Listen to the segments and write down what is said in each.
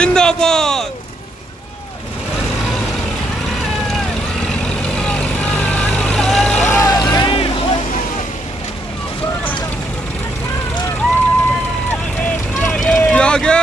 जिंदाबाद। आगे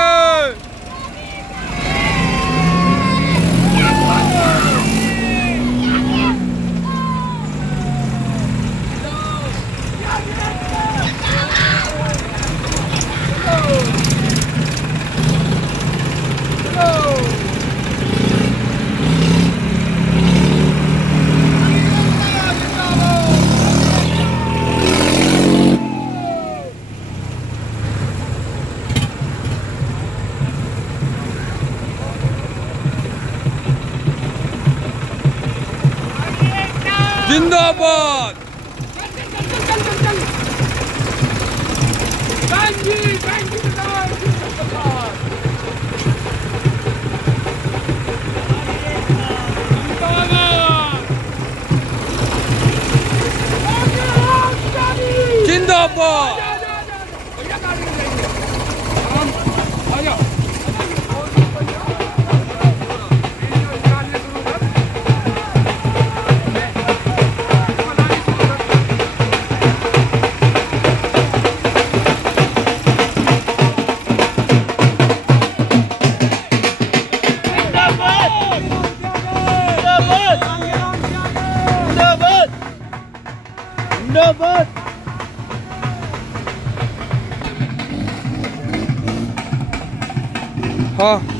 जिंदाबाद। जिंदाबाद। जिंदाबाद। हाँ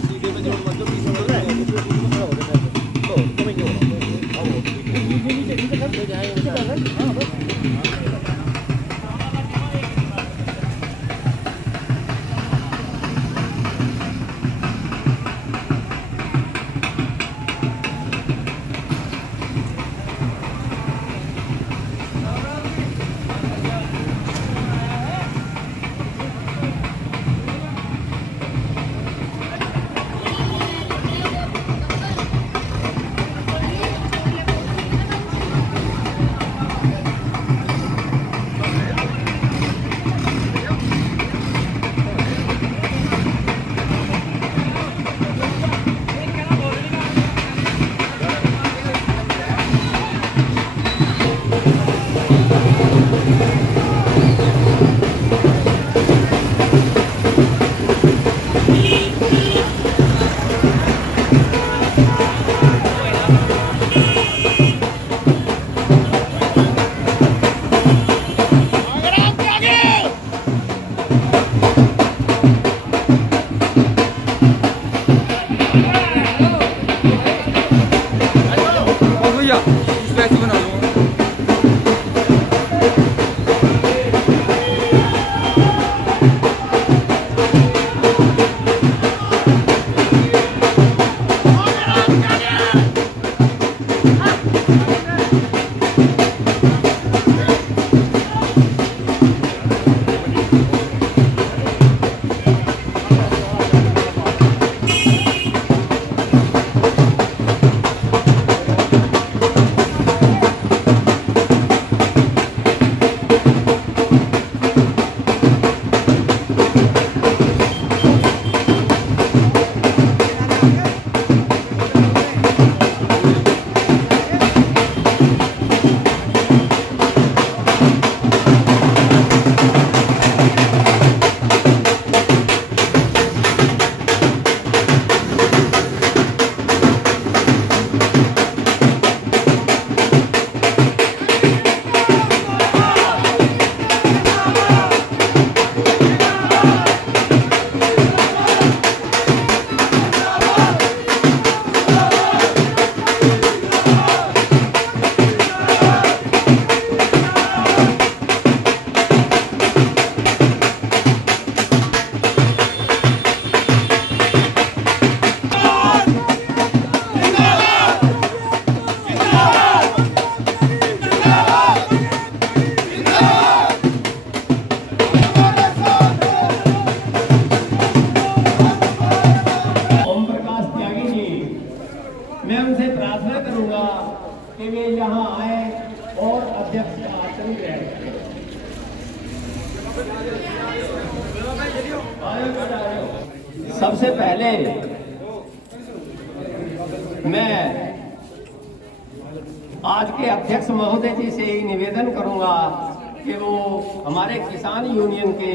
सबसे पहले मैं आज के अध्यक्ष महोदय जी से ही निवेदन करूंगा कि वो हमारे किसान यूनियन के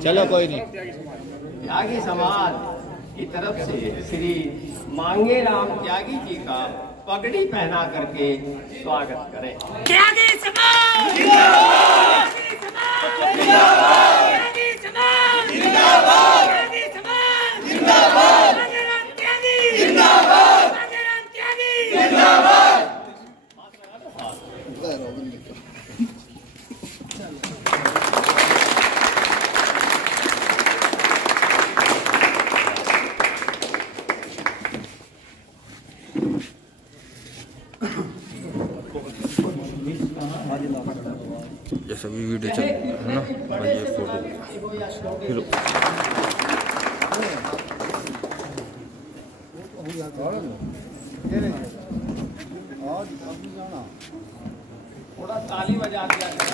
चलो कोई नहीं त्यागी समाज की तरफ से श्री मांगेराम त्यागी जी का पगड़ी पहना करके स्वागत करें। त्यागी समाज जिंदाबाद, त्यागी समाज जिंदाबाद, त्यागी समाज जिंदाबाद, मांगेराम त्यागी जिंदाबाद, मांगेराम त्यागी जिंदाबाद। ये सभी वीडियो चल रहा है ना, ये फोटो फिर थोड़ा ताली बजा दिया ना,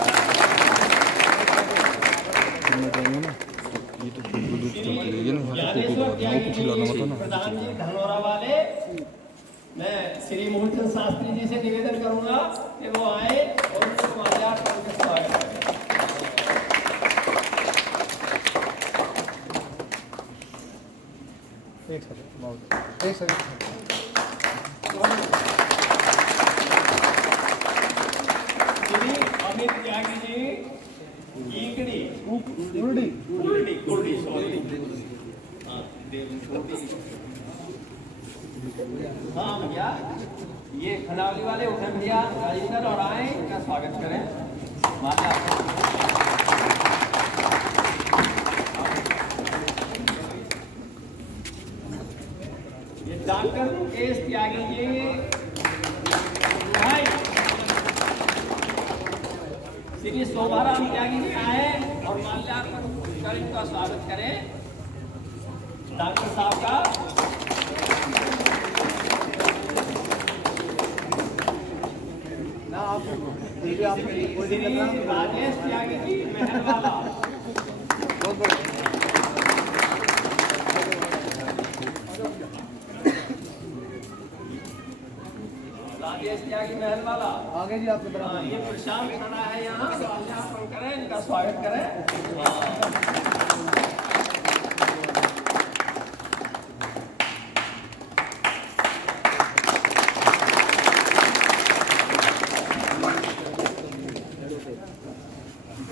ये तो फोटो दूर चल रही है ना, प्रधान जी धनौरा वाले, मैं श्री मूलचंद शास्त्री जी से निवेदन करूंगा कि वो आए और उनको माल्यार्पण का स्वागत करें। एक सेकंड श्री अमित त्यागी जी ईकड़ी गुरडी सॉरी, हाँ भैया ये खंडावली वाले उठे भैया राजेंद्र और आए, इनका स्वागत करें। माता ये डॉक्टर मुकेश त्यागी जी भाई, श्री शोभाराम त्यागी जी आए और माल्यार्पण कर इनका स्वागत करें डॉक्टर साहब का। राजेश त्यागी जी मेहरवाला, राजेश त्यागी मेहरवाला आगे जी आपके तरफ। ये प्रशांत खड़ा है यहाँ, माल्यार्पण करें, इनका स्वागत करें।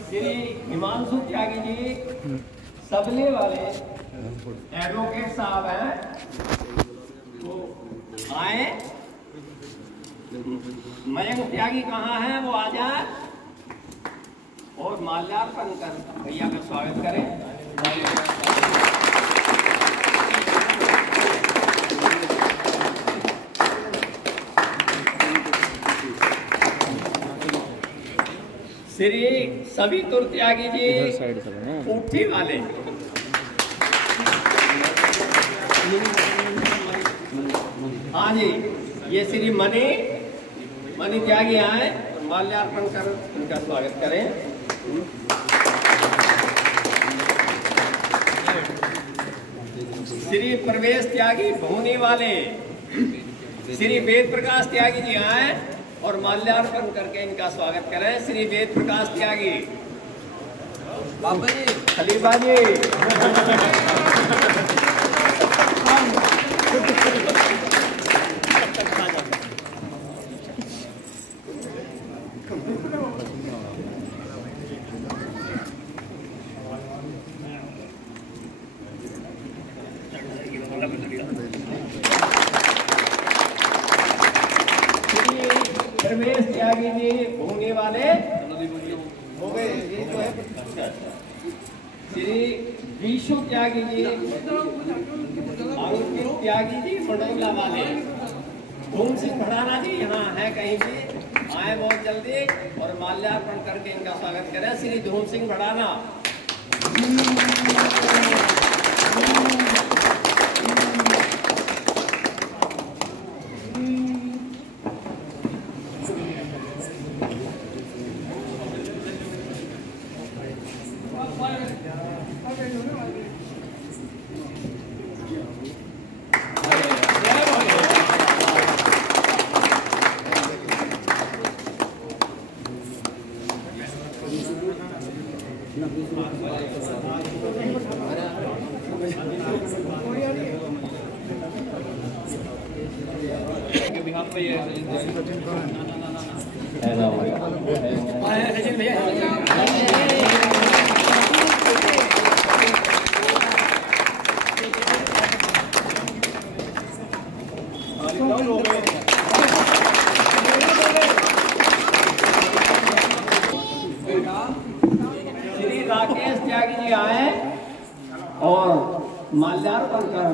श्री हिमांशु त्यागी जी सबले वाले एडवोकेट साहब हैं, वो आए। मयंक त्यागी कहाँ हैं, वो आ जाए और माल्यार्पण कर भैया का स्वागत करें। श्री सवितुर त्यागी जी ऊटी वाले, हाँ जी ये श्री मणि त्यागी आए और माल्यार्पण कर उनका स्वागत करें। श्री प्रवेश त्यागी भूनी वाले, श्री वेद प्रकाश त्यागी जी आए और माल्यार्पण करके इनका स्वागत करें। श्री वेद प्रकाश त्यागी बाबा जी खलीफा जी प्रवेश त्यागी जी भूमि वाले हो गए, ये तो है। श्री विशु त्यागी जी, अंकित त्यागी जी मंडोला वाले, धूम सिंह भड़ाना जी यहाँ है कहीं भी, आए बहुत जल्दी और माल्यार्पण करके इनका स्वागत करें। श्री धूम सिंह भड़ाना श्री राकेश त्यागी जी आए और माल्यार्पण कर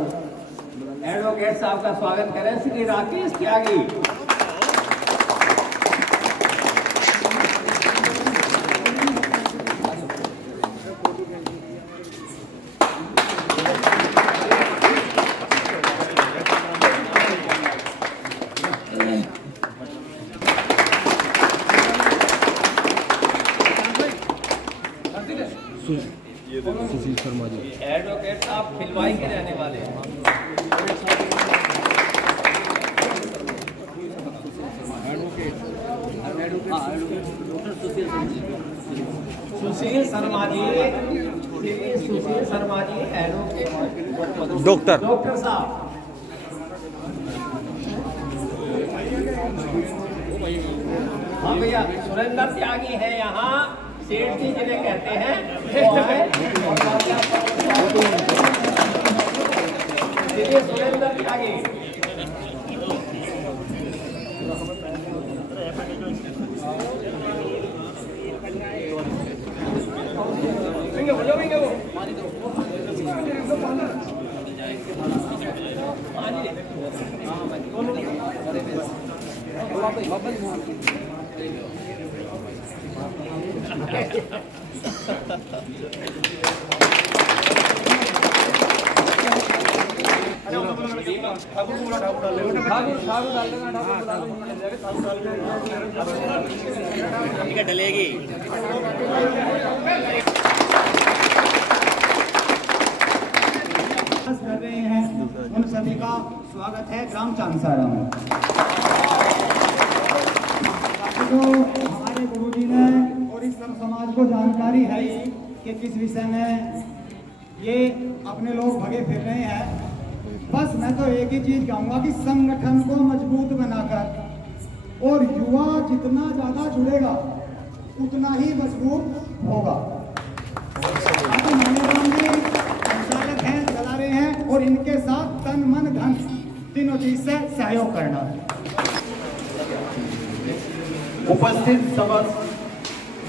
एडवोकेट साहब का स्वागत करें। श्री राकेश त्यागी। सुशील शर्मा जी एडवोकेट साहब खिलवाई के रहने वाले हैं। सुशील शर्मा जी, सुशील शर्मा जी एडवोकेट डॉक्टर साहब। हाँ भैया, सुरेंद्र त्यागी है यहाँ, सेठ जी जिन्हें कहते हैं वो आए और सुरेंद्र त्यागी। डलेगी। कर रहे हैं उन सभी का स्वागत है ग्राम चांसारा में। तो हमारे गुरुजी ने और इस सब समाज को जानकारी है कि किस विषय में ये अपने लोग भगे फिर रहे हैं। बस मैं तो एक ही चीज कहूंगा कि संगठन को मजबूत बनाकर और युवा जितना ज्यादा जुड़ेगा उतना ही मजबूत होगा। संचालक हैं, चला रहे हैं और इनके साथ तन मन धन तीनों चीज से सहयोग करना। उपस्थित समस्त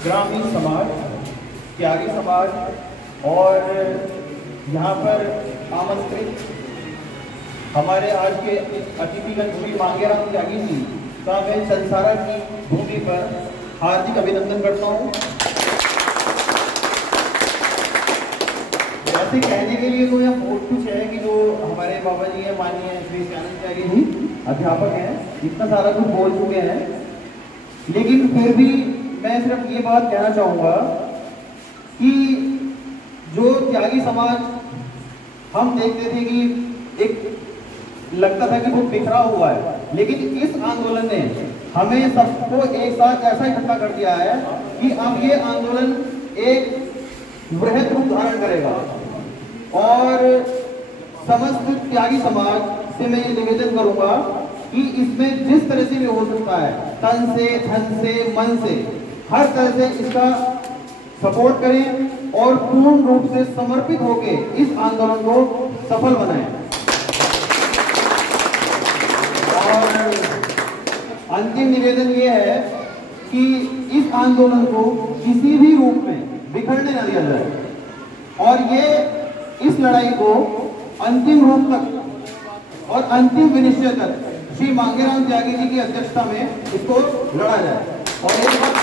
ग्रामीण समाज, त्यागी समाज और यहाँ पर आमंत्रित हमारे आज के अतिथिगण श्री मांगेराम त्यागी जी का मैं संसारा की भूमि पर हार्दिक अभिनंदन करता हूँ। ऐसे कहने के लिए तो यह बहुत कुछ है कि जो हमारे बाबा जी हैं, माननीय श्री श्यानंद त्यागी जी अध्यापक हैं, इतना सारा कुछ बोल चुके हैं, लेकिन फिर भी मैं सिर्फ ये बात कहना चाहूँगा कि जो त्यागी समाज हम देखते थे कि एक लगता था कि वो बिखरा हुआ है, लेकिन इस आंदोलन ने हमें सबको एक साथ ऐसा इकट्ठा कर दिया है कि अब ये आंदोलन एक वृहद रूप धारण करेगा। और समस्त त्यागी समाज से मैं ये निवेदन करूंगा कि इसमें जिस तरह से भी हो सकता है, तन से, धन से, मन से, हर तरह से इसका सपोर्ट करें और पूर्ण रूप से समर्पित होकर इस आंदोलन को सफल बनाएं। और अंतिम निवेदन ये है कि इस आंदोलन को किसी भी रूप में बिखरने न दिया जाए और ये इस लड़ाई को अंतिम रूप तक और अंतिम विनिश्चय तक श्री मांगेराम त्यागी जी की अध्यक्षता में इसको लड़ा जाए। और एक बात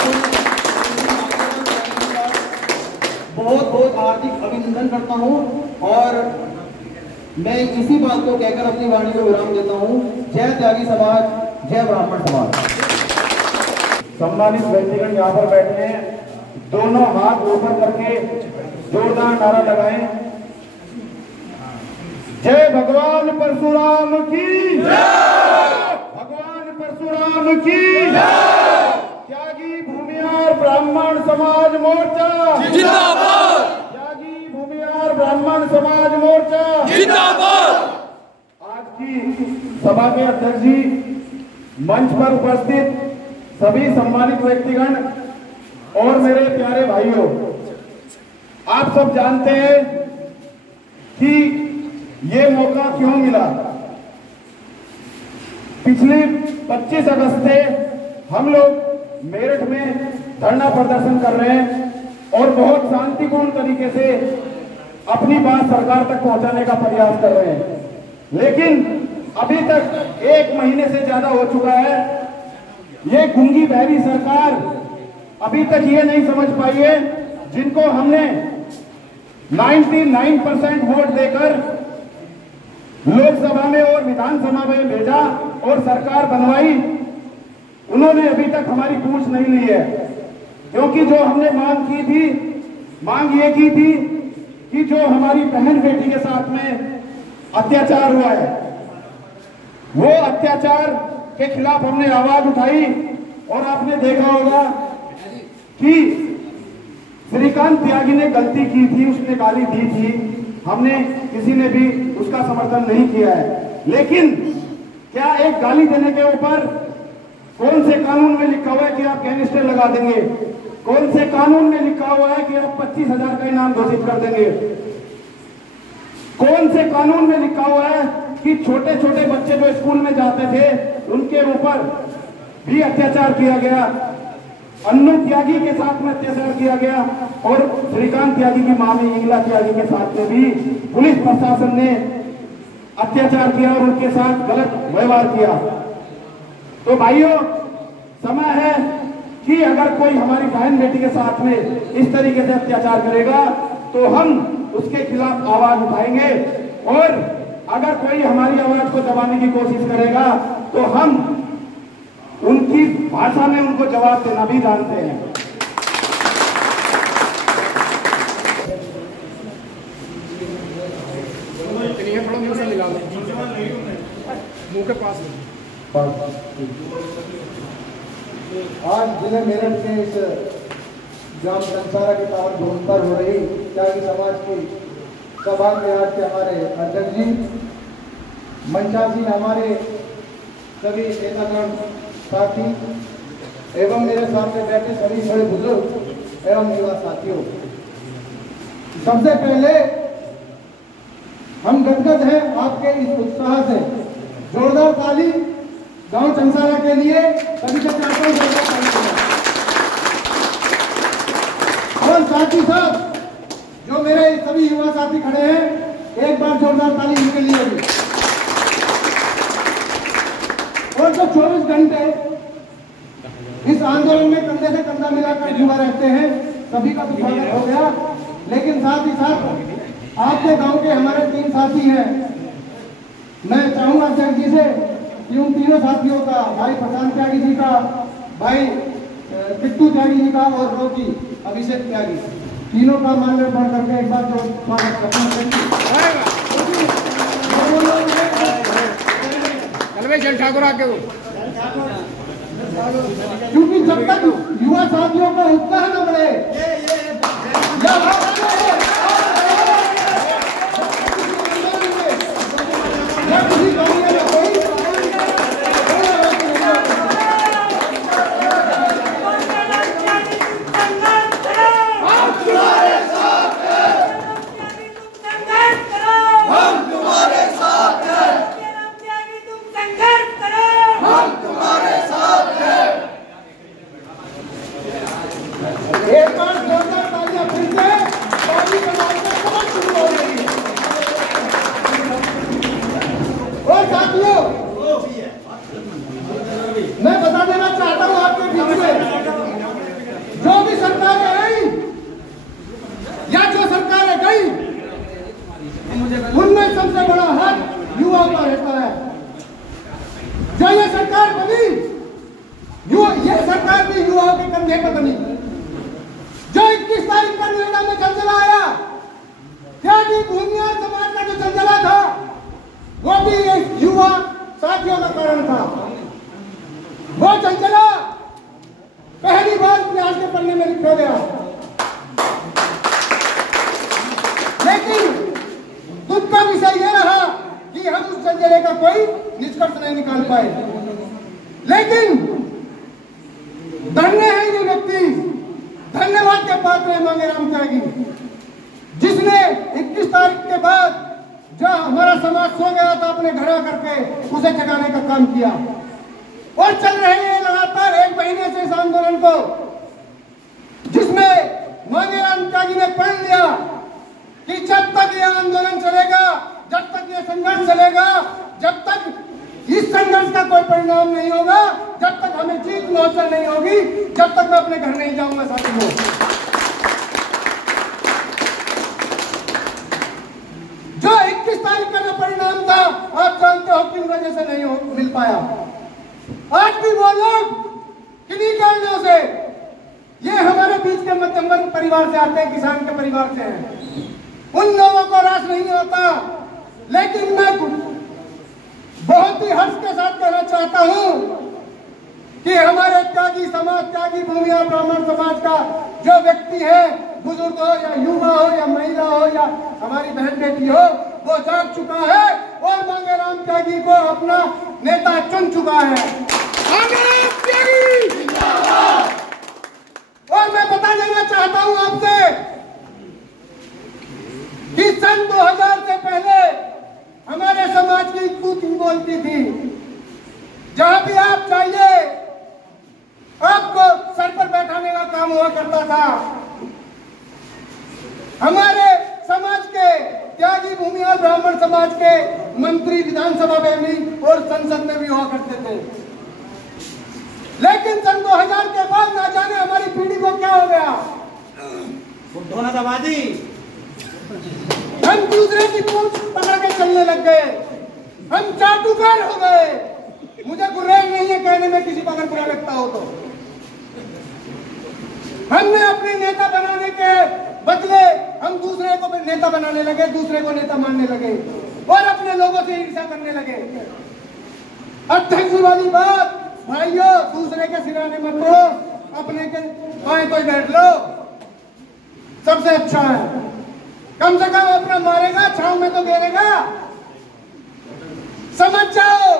बहुत बहुत हार्दिक अभिनंदन करता हूं और मैं इसी बात को कहकर अपनी वाणी को विराम देता हूं। जय त्यागी समाज, जय ब्राह्मण समाज। सम्मानित व्यक्तिगण यहाँ पर बैठे हैं, दोनों हाथ ऊपर करके जोरदार नारा लगाएं। जय भगवान परशुराम की जय, भगवान परशुराम की जय। त्यागी भूमियार ब्राह्मण समाज मोर्चा जिंदाबाद। त्यागी भूमिहार ब्राह्मण समाज मोर्चा जिंदाबाद। आज की सभा के अध्यक्ष जी, मंच पर उपस्थित सभी सम्मानित व्यक्तिगण और मेरे प्यारे भाइयों, आप सब जानते हैं कि ये मौका क्यों मिला। पिछली 25 अगस्त से हम लोग मेरठ में धरना प्रदर्शन कर रहे हैं और बहुत शांतिपूर्ण तरीके से अपनी बात सरकार तक पहुंचाने का प्रयास कर रहे हैं, लेकिन अभी तक 1 महीने से ज्यादा हो चुका है। ये गूंगी बहरी सरकार अभी तक ये नहीं समझ पाई है, जिनको हमने 99% वोट देकर लोकसभा में और विधानसभा में भेजा और सरकार बनवाई, उन्होंने अभी तक हमारी पूछ नहीं ली है। क्योंकि जो हमने मांग ये की थी कि जो हमारी बहन बेटी के साथ में अत्याचार हुआ है, वो अत्याचार के खिलाफ हमने आवाज उठाई। और आपने देखा होगा कि श्रीकांत त्यागी ने गलती की थी, उसने गाली दी थी, हमने किसी ने भी उसका समर्थन नहीं किया है। लेकिन क्या एक गाली देने के ऊपर कौन से कानून में लिखा हुआ है कि आप कैनिस्टर लगा देंगे? कौन से कानून में लिखा हुआ है कि आप 25,000 का इनाम घोषित कर देंगे? कौन से कानून में लिखा हुआ है कि छोटे छोटे बच्चे जो स्कूल में जाते थे उनके ऊपर भी अत्याचार किया गया, अन्नू त्यागी के साथ में अत्याचार किया गया और श्रीकांत त्यागी की मामी इंगला त्यागी के साथ में भी पुलिस प्रशासन ने अत्याचार किया और उनके साथ गलत व्यवहार किया। तो भाइयों, समय है कि अगर कोई हमारी बहन बेटी के साथ में इस तरीके से अत्याचार करेगा तो हम उसके खिलाफ आवाज उठाएंगे, और अगर कोई हमारी आवाज को दबाने की कोशिश करेगा तो हम उनकी भाषा में उनको जवाब देना भी जानते हैं। मुंह के पास आज जिले मेरठ के इस ग्राम कंसारा के टावर जोन पर हो रही त्यागी समाज की सभा में आज के हमारे अध्यक्ष जी, मंचासी हमारे सभी नेतागण साथी एवं मेरे सामने बैठे सभी बड़े बुजुर्ग एवं युवा साथियों, सबसे पहले हम गदगद हैं आपके इस उत्साह से। जोरदार ताली गांव चंसारा के लिए सभी से चाहता हूं, जोरदार ताली। और साथ ही साथ जो मेरे सभी युवा साथी खड़े हैं, एक बार जोरदार ताली इनके लिए भी। और जो 24 घंटे इस आंदोलन में कंधे से कंधा मिलाकर युवा रहते हैं, सभी का स्वागत हो गया। लेकिन साथ ही साथ आपके गांव के हमारे 3 साथी हैं, मैं चाहूंगा अध्यक्ष जी से कि उन तीनों साथियों का, भाई प्रशांत त्यागी जी का, भाई किट्टू त्यागी जी का और रोकी अभिषेक त्यागी, तीनों का मानदेय बढ़ करके एक बार जो स्वागत ठाकुर आके, क्योंकि जब तक युवा साथियों का उत्साह न बढ़े, मैं बता देना चाहता हूं आपके बीच में, जो भी सरकार आई या जो सरकार गई, उनमें सबसे बड़ा हक युवाओं का रहता है। जो ये सरकार बनी, ये सरकार भी युवाओं के कंधे पर बनी। जो 21 तारीख का निर्णय में चंचला आया, त्यागी भूमिहार समाज का जो चंचला था, वो भी युवा साथियों का कारण था। वो चंचला पहली बार इतिहास के पन्ने में में लिखा गया। लेकिन दुख का विषय यह रहा कि हम उस जलजले का कोई निष्कर्ष नहीं निकाल पाए। लेकिन धन्य है ये व्यक्ति, धन्यवाद के पात्र है मांगेराम त्यागी, जिसने 21 तारीख के बाद जो हमारा समाज सो गया था अपने घर करके उसे जगाने का काम किया। और चल रहे हैं लगातार 1 महीने से इस आंदोलन को, जिसमें मांगेराम त्यागी ने पढ़ लिया कि जब तक ये आंदोलन चलेगा, जब तक ये संघर्ष चलेगा, जब तक इस संघर्ष का कोई परिणाम नहीं होगा, जब तक हमें जीत मौसम नहीं होगी, जब तक मैं अपने घर नहीं जाऊंगा। साथियों, जो 21 तारीख का जो परिणाम था आप जानते हो किन वजह से नहीं मिल पाया। आज भी वो लोग किन्हीं कारणों से, ये हमारे बीच के मध्यम वर्ग परिवार से आते हैं, किसान के परिवार से हैं, उन लोगों को रास नहीं होता। लेकिन मैं बहुत ही हर्ष के साथ कहना चाहता हूं कि हमारे त्यागी समाज, त्यागी भूमिया ब्राह्मण समाज का जो व्यक्ति है, बुजुर्ग हो या युवा हो या महिला हो या हमारी बहन बेटी हो, वो जाग चुका है और मांगेराम त्यागी को अपना नेता चुन चुका है। मांगेराम त्यागी जिंदाबाद। और मैं बता देना चाहता हूं आपसे कि सन 2000 से पहले हमारे समाज की कूती बोलती थी, जहां भी आप चाहिए आपको सर पर बैठाने का काम हुआ करता था। हमारे समाज के त्यागी भूमि और ब्राह्मण समाज के मंत्री विधानसभा में भी और संसद में भी हुआ करते थे। लेकिन सन 2000 के बाद ना जाने हमारी पीढ़ी को क्या हो गया, हम दूसरे की पूंछ पकड़ के चलने लग गए, हम चाटुकार हो गए। मुझे गुरेज नहीं है कहने में किसी को अगर बुरा लगता हो तो। हमने अपने नेता बनाने के बदले हम दूसरे को नेता बनाने लगे, दूसरे को नेता मानने लगे और अपने लोगों से ईर्ष्या करने लगे। अध्यक्ष वाली बात भाइयों, दूसरे के सिराने मत लो, अपने के बाएं तो बैठ लो, सबसे अच्छा है। कम से कम अपना मारेगा, छांव में तो गिरेगा, समझ जाओ।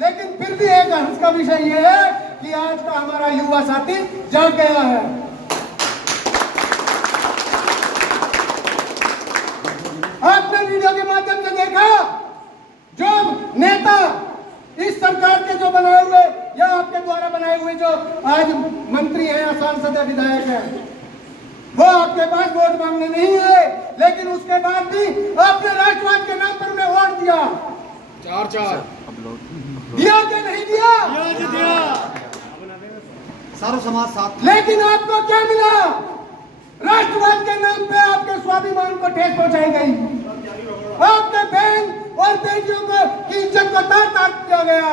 लेकिन फिर भी एक हर्ष का विषय यह है कि आज का हमारा युवा साथी जाग गया है। आपने वीडियो के माध्यम से देखा, जो नेता इस सरकार के जो बनाए हुए या आपके द्वारा बनाए हुए जो आज मंत्री हैं या सांसद या विधायक हैं, वो आपके पास वोट मांगने नहीं है, लेकिन उसके बाद भी आपने राष्ट्रवाद के नाम पर उन्हें वोट दिया। 4-4 दिया क्या नहीं दिया? सारा समाज साथ। लेकिन आपको क्या मिला? राष्ट्रवाद के नाम पे आपके स्वाभिमान को ठेस पहुंचाई गई, आपके बहन और बेटियों को की इज्जत को तार किया गया,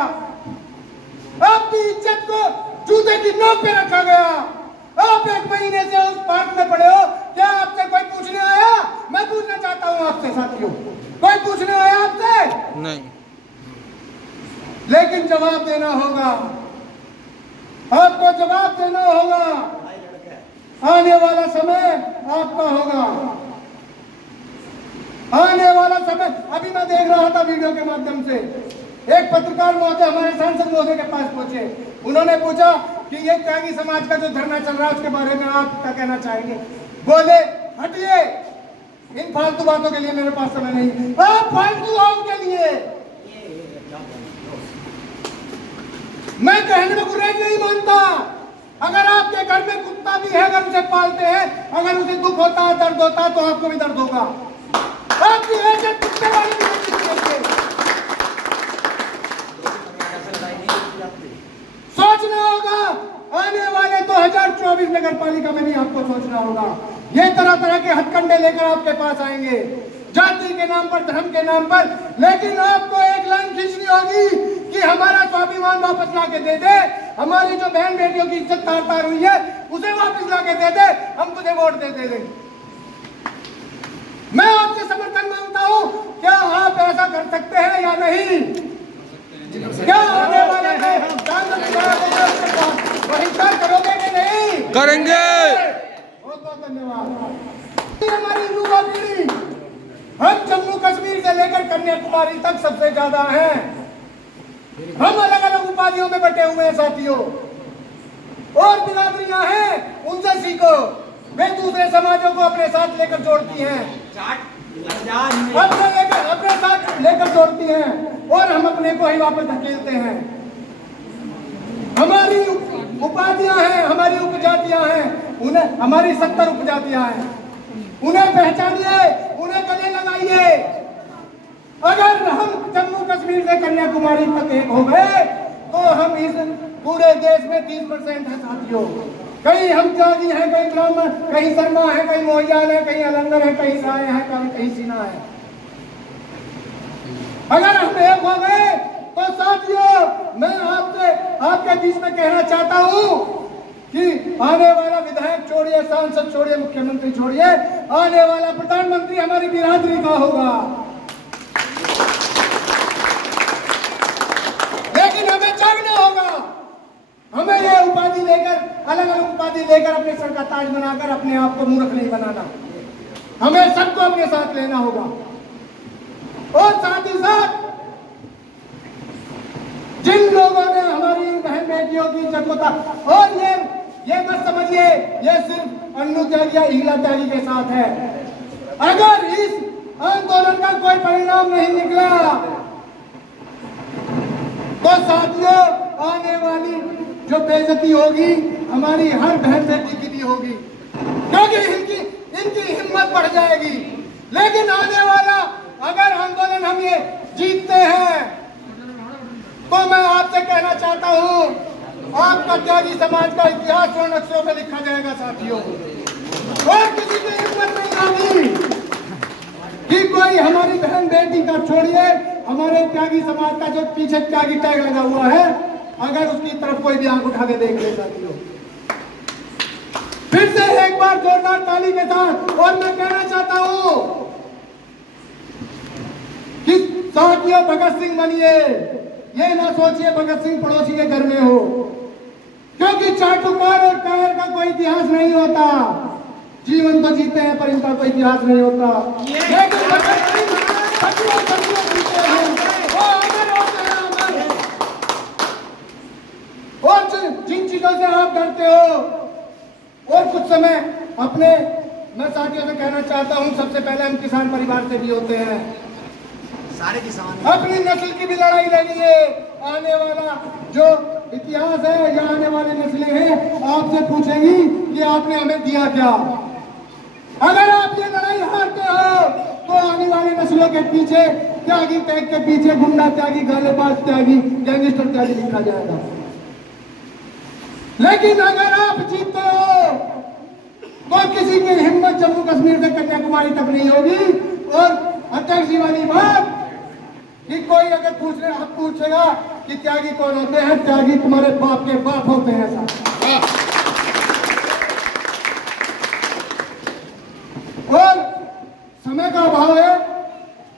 आपकी इज्जत को जूते की नोक पे रखा गया। आप 1 महीने से उस पार्क में पड़े हो, क्या आपसे कोई पूछने आया? मैं पूछना चाहता हूं आपसे साथियों, कोई पूछने आया आपसे? नहीं। लेकिन जवाब देना होगा, आपको जवाब देना होगा। आने वाला समय आपका होगा, आने वाला समय। अभी मैं देख रहा था वीडियो के माध्यम से, एक पत्रकार महोदय हमारे सांसद महोदय के पास पहुंचे, उन्होंने पूछा कि ये त्यागी समाज का जो धरना चल रहा है उसके बारे में आप क्या कहना चाहेंगे। बोले हटिए, इन फालतू बातों के लिए मेरे पास समय नहीं। आप फालतू हो उनके लिए, मैं कहने में गुरेज नहीं मानता। अगर आपके घर में कुत्ता भी है, अगर उसे पालते हैं, अगर उसे दुख होता है, दर्द होता है, तो आपको भी दर्द होगा। आपकी हैसियत कुत्ते वाली भी सोचना होगा। आने वाले 2024 नगर पालिका में भी आपको सोचना होगा। ये तरह तरह के हथकंडे लेकर आपके पास आएंगे, जाति के नाम पर, धर्म के नाम पर, लेकिन आपको एक लाइन खींचनी होगी कि हमारा स्वाभिमान वापस ला के दे दे, हमारी जो बहन बेटियों की इज्जत तार तार हुई है उसे वापस ला के दे दे, हम तुझे वोट दे देंगे। मैं आपसे समर्थन मांगता हूं, क्या आप ऐसा कर सकते हैं या नहीं? क्या आने वाले बहिष्कार करोगे कि नहीं? करेंगे। बहुत बहुत धन्यवाद। हमारी युवा पीढ़ी हम जम्मू कश्मीर से लेकर कन्याकुमारी तक सबसे ज्यादा हैं। हम अलग अलग उपाधियों में बटे हुए हैं साथियों। और बिरादरियां हैं, उनसे सीखो। वे दूसरे समाजों को अपने साथ लेकर जोड़ती हैं, अपने साथ लेकर जोड़ती हैं, और हम अपने को ही वापस धकेलते हैं। हमारी उपाधियां हैं, हमारी उपजातियां हैं, उन्हें हमारी 70 उपजातियां हैं, उन्हें पहचानिए, उन्हें गले लगाइए। अगर हम जम्मू कश्मीर से कन्याकुमारी तक एक हो गए तो हम इस पूरे देश में 30% है साथियों। कहीं हम त्यागी हैं, कहीं ब्राह्मण, कहीं शर्मा है, कहीं मोहियाल है, कहीं अलंगर है, कहीं राय है, कहीं सिन्हा है। अगर हम एक हो गए तो साथियों मैं आपके बीच में कहना चाहता हूं कि आने वाला विधायक छोड़िए, सांसद छोड़िए, मुख्यमंत्री छोड़िए, आने वाला प्रधानमंत्री हमारी बिरादरी का होगा। लेकिन हमें जागना होगा। हमें ये उपाधि लेकर, अलग अलग उपाधि लेकर अपने सर का ताज बनाकर अपने आप को मूर्ख नहीं बनाना। हमें सबको अपने साथ लेना होगा। और साथ ही साथ जिन लोगों ने हमारी बहन बेटियों की इज्जत होता, और ये मत समझिए ये सिर्फ अन्नू त्यागी या हीला त्यागी के साथ है। अगर इस आंदोलन का कोई परिणाम नहीं निकला तो साथियों आने वाली जो बेइज्जती होगी हमारी हर बहन बेटी की भी होगी, क्योंकि इनकी हिम्मत बढ़ जाएगी। लेकिन आने वाला अगर आंदोलन हम ये जीतते हैं तो मैं आपसे कहना चाहता हूं, आपका त्यागी समाज का इतिहास स्वर्ण अक्षरों में लिखा जाएगा साथियों। और किसी की हिम्मत नहीं होगी कि कोई हमारी बहन बेटी का छोड़िए, हमारे त्यागी समाज का जो पीछे त्यागी टैग लगा हुआ है, अगर उसकी तरफ कोई भी आंख उठा के देख ले साथियों। फिर से एक बार जोरदार ताली के साथ। और मैं कहना चाहता हूं कि साथियों भगत सिंह बनिए, ये ना सोचिए भगत सिंह पड़ोसी के घर में हो, क्योंकि चाटुकार और कायर का कोई इतिहास नहीं होता। जीवन तो जीते हैं पर इनका कोई इतिहास नहीं होता। लेकिन भगत सिंह सदियों जीते हैं, वो अमर होते हैं, अमर। और जिन चीजों से आप डरते हो, और कुछ समय अपने, मैं साथियों से कहना चाहता हूं, सबसे पहले हम किसान परिवार से भी होते हैं, सारे किसान अपनी नस्ल की भी लड़ाई लड़ी है। आने वाला जो इतिहास है या आने वाली नस्लें हैं आपसे पूछेंगी कि आपने हमें दिया क्या। अगर आप ये लड़ाई हारते हो तो आने वाली नस्लों के पीछे त्यागी टैग के पीछे गुंडा त्यागी, गालेबाज त्यागी, गैंगस्टर त्यागी लिखा जाएगा। लेकिन अगर आप जीतते हो तो किसी की हिम्मत जम्मू कश्मीर से कन्याकुमारी तक नहीं होगी। और अध्यक्ष जी वाली बात कि कोई अगर आप पूछेगा कि त्यागी कौन होते हैं, त्यागी तुम्हारे बाप के बाप होते हैं साहब। और समय का अभाव है,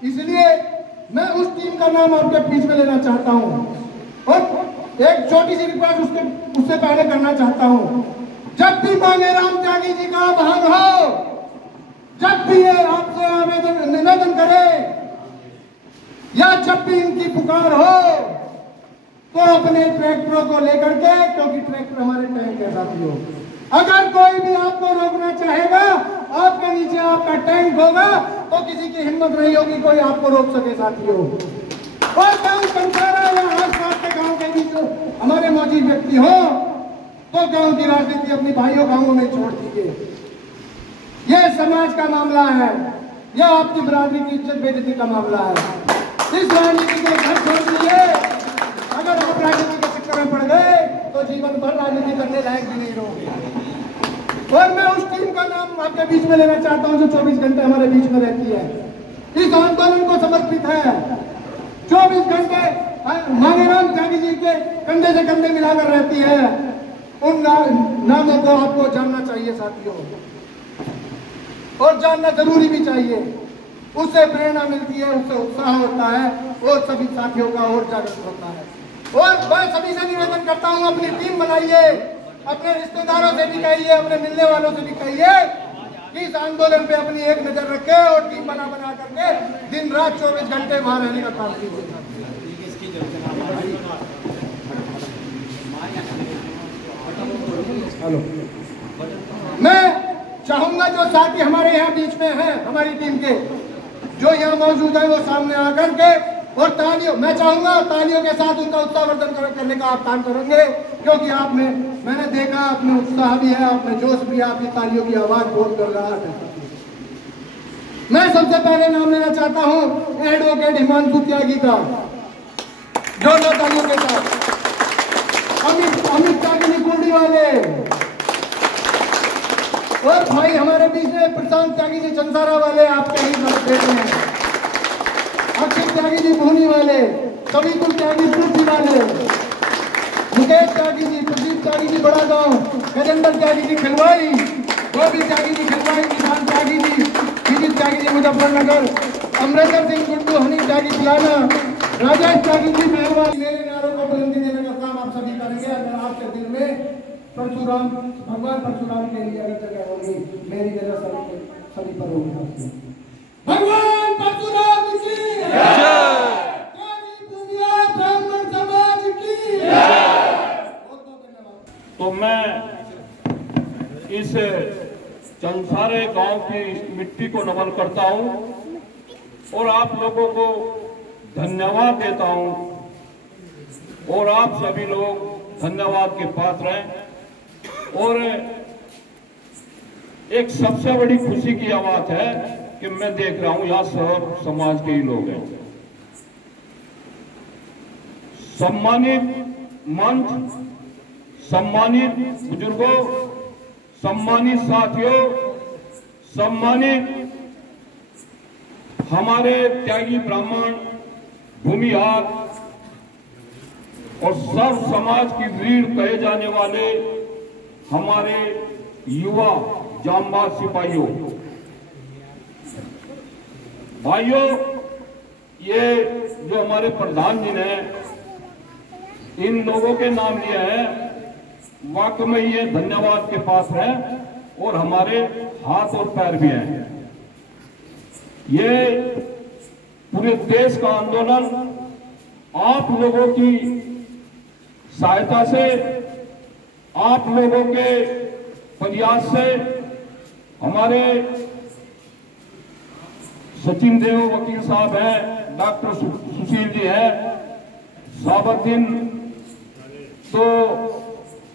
इसलिए मैं उस टीम का नाम आपके बीच में लेना चाहता हूं और एक छोटी सी रिक्वेस्ट उससे पहले करना चाहता हूं। जब भी मांगेराम त्यागी जी का आह्वान हो, जब भी ये आपसे आवेदन निवेदन करे या जब भी इनकी पुकार हो तो अपने ट्रैक्टरों को लेकर के, क्योंकि ट्रैक्टर हमारे टैंक है साथियों। अगर कोई भी आपको रोकना चाहेगा, आपके नीचे आपका टैंक होगा तो किसी की हिम्मत नहीं होगी कोई आपको रोक सके साथियों। और गांव कंसारा या आसपास के गांव के भी जो हमारे मौजूद व्यक्ति हो तो गांव की राजनीति अपनी भाइयों गांवों में छोड़ दीजिए। यह समाज का मामला है, यह आपकी बिरादरी की इज्जत बेइज्जती का मामला है। इस राजनीति को घर छोड़ दीजिए। अगर आप राजनीति के चक्कर में पड़ गए तो जीवन भर राजनीति करने लायक भी नहीं रहोगे। और मैं उस टीम का नाम आपके बीच में लेना चाहता हूं जो 24 घंटे हमारे बीच में रहती है, इस आंदोलन को समर्पित है। 24 घंटे मांगेराम त्यागी जी के कंधे से कंधे मिलाकर रहती है। उन नामों को आपको जानना चाहिए साथियों, और जानना जरूरी भी चाहिए। उससे प्रेरणा मिलती है, उससे उत्साह होता है और सभी साथियों का और जागृत होता है। और मैं सभी से निवेदन करता हूं अपनी टीम बनाइए अपने रिश्तेदारों से भी कहिए, अपने मिलने वालों से भी कहिए कि इस आंदोलन पे अपनी एक नजर रखे और टीम बना करके दिन रात 24 घंटे वहां रहने का काम कीजिए। हेलो, मैं चाहूंगा जो साथी हमारे यहाँ बीच में हैं, हमारी टीम के जो यहाँ मौजूद है, वो सामने आकर के और तालियों, मैं चाहूंगा तालियों के साथ उनका उत्साहवर्धन करने का आप काम करेंगे, क्योंकि आप में मैंने देखा आप में उत्साह भी है, आप में जोश भी है, आपकी तालियों की आवाज बहुत कर रहा है। मैं सबसे पहले नाम लेना चाहता हूं एडवोकेट हिमांशु त्यागी का, जोरदार तालियों के साथ। अमित त्यागी कुंडी वाले, और भाई हमारे बीच में प्रशांत त्यागी जी चंसारा वाले, आपके ही बेटे हैं। अक्षय त्यागी जी भूनी वाले, कविकुल त्यागी पूर्ति वाले, मुकेश त्यागी जी, प्रदीप त्यागी जी बड़ा गांव, गजेंद्र त्यागी जी खिलवाई, गोपी त्यागी जी खिलवाई, किसान त्यागी जी, विजित त्यागी जी मुजफ्फरनगर, अमरेंद्र सिंह गुड्डू, हनी त्यागी पिलाना, राजेश त्यागी जी मेहरबान। मेरे नारों को बुलंदी देने का काम आप सभी करेंगे। अगर आपके दिल में परशुराम, भगवान परशुराम के लिए अगर जगह होगी, मेरी जगह सभी पर होगी। भगवान परशुराम की ब्राह्मण समाज की। तो मैं इस चंसारे गांव की मिट्टी को नमन करता हूं और आप लोगों को धन्यवाद देता हूं, और आप सभी लोग धन्यवाद के पात्र हैं। और एक सबसे बड़ी खुशी की बात है कि मैं देख रहा हूं यहाँ सब समाज के ही लोग हैं। सम्मानित मंच, सम्मानित बुजुर्गों, सम्मानित साथियों, सम्मानित हमारे त्यागी ब्राह्मण, भूमिहार और सब समाज की रीढ़ कहे जाने वाले हमारे युवा जांबाज सिपाहियों, भाइयों, ये जो हमारे प्रधान जी ने इन लोगों के नाम लिए हैं, वाकई में ये धन्यवाद के पात्र हैं और हमारे हाथ और पैर भी हैं। ये पूरे देश का आंदोलन आप लोगों की सहायता से, आप लोगों के प्रयास से, हमारे सचिन देव वकील साहब हैं, डॉक्टर सुशील जी हैं, साबुद्दीन तो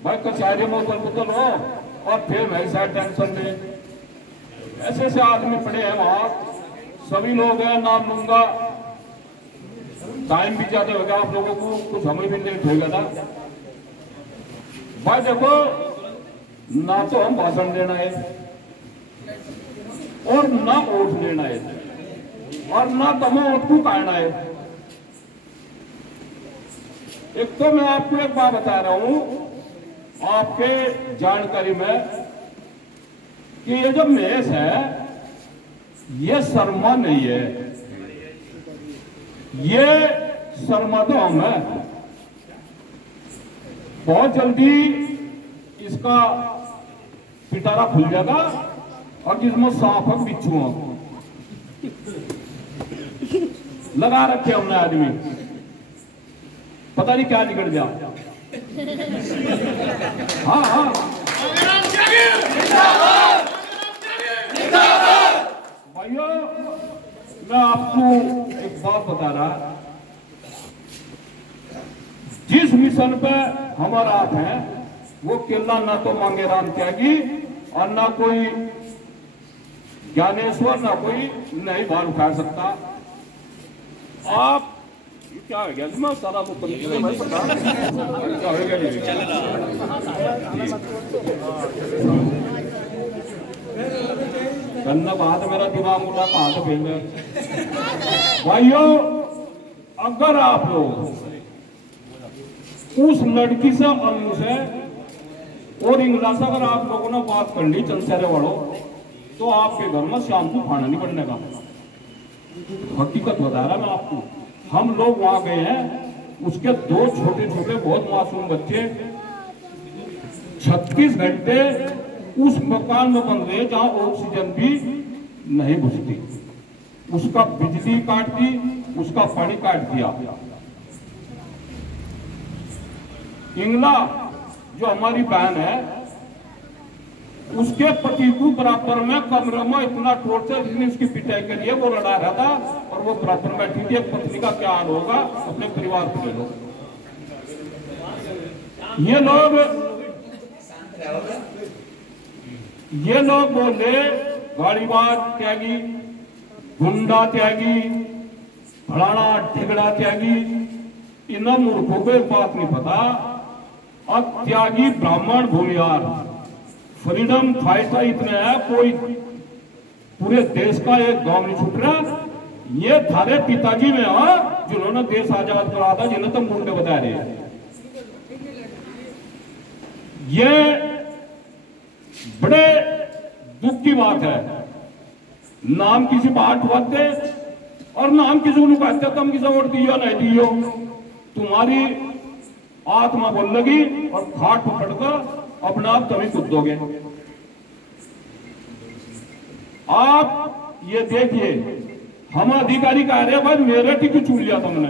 भाई कचहरी में उतल हो और फिर भाई साहब टेंशन में ऐसे ऐसे आदमी पड़े हैं वहां, सभी लोग हैं, नाम लूंगा, टाइम भी ज्यादा होगा आप लोगों को, कुछ हमें भी लेट होगा था। भाई देखो, ना तो हम भाषण देना है और ना वोट लेना है और ना तमो वोट को कहना है। एक तो मैं आपको एक बात बता रहा हूं आपके जानकारी में कि ये जो मेष है ये शर्मा नहीं है, ये शर्मा तो हम है। बहुत जल्दी इसका पिटारा खुल जाएगा और जिसमें सांप है बिच्छू लगा रखे हमने आदमी, पता नहीं क्या निकल गया। हाँ हाँ, भाइयों मैं आपको एक बात बता रहा, जिस मिशन पे हमारा हाथ है वो केला ना तो मांगे राम त्यागी और ना कोई ज्ञानेश्वर, ना कोई नहीं बाल उठा सकता। आप क्या हो गया मैं सारा तो क्या हो गया करना बात, मेरा दिमाग उठा कहां से फेंक गया। भाइयों अगर आप लोग उस लड़की से अनु से और इंग्लिश से अगर आप लोगों ने बात कर ली चंसरे वालों, तो आपके घर में शाम को खाना नहीं बनने का। हकीकत बता रहा मैं आपको, हम लोग वहां गए हैं, उसके दो छोटे छोटे बहुत मासूम बच्चे 36 घंटे उस मकान में बंद रहे जहां ऑक्सीजन भी नहीं घुसती, उसका बिजली काट दी, उसका पानी काट दिया। इंगला जो हमारी बहन है, उसके पति को बराबर में कमरे में इतना टोर्चर, जिसने उसकी पिटाई के लिए वो लड़ा रहा था और वो बराबर में बैठी थी। पत्नी का क्या हाल होगा, अपने परिवार को ले लो। ये लोग बोले गाड़ीबाज त्यागी, गुंडा त्यागी, फलाना ठिगड़ा त्यागी। इन मूर्खों को एक बात नहीं पता, अब त्यागी ब्राह्मण भूमिहार फ्रीडम फाइटर इतने हैं, कोई पूरे देश का एक गांव नहीं छूट रहा। ये थारे पिताजी में है जिन्होंने देश आजाद करा था, जिन्हें तुम गुंडे बता रहे हैं। ये बड़े दुख की बात है। नाम किसी बात उठवाते और नाम किसी को कहते, तुम किसे वोट दियो नहीं दियो, तुम्हारी आत्मा बोल लगी और खाट पकड़कर अपना आप तभी कूदोगे। आप ये देखिए, हम अधिकारी कह रहे हैं भाई मेरठ ही क्यों चुन लिया तुमने।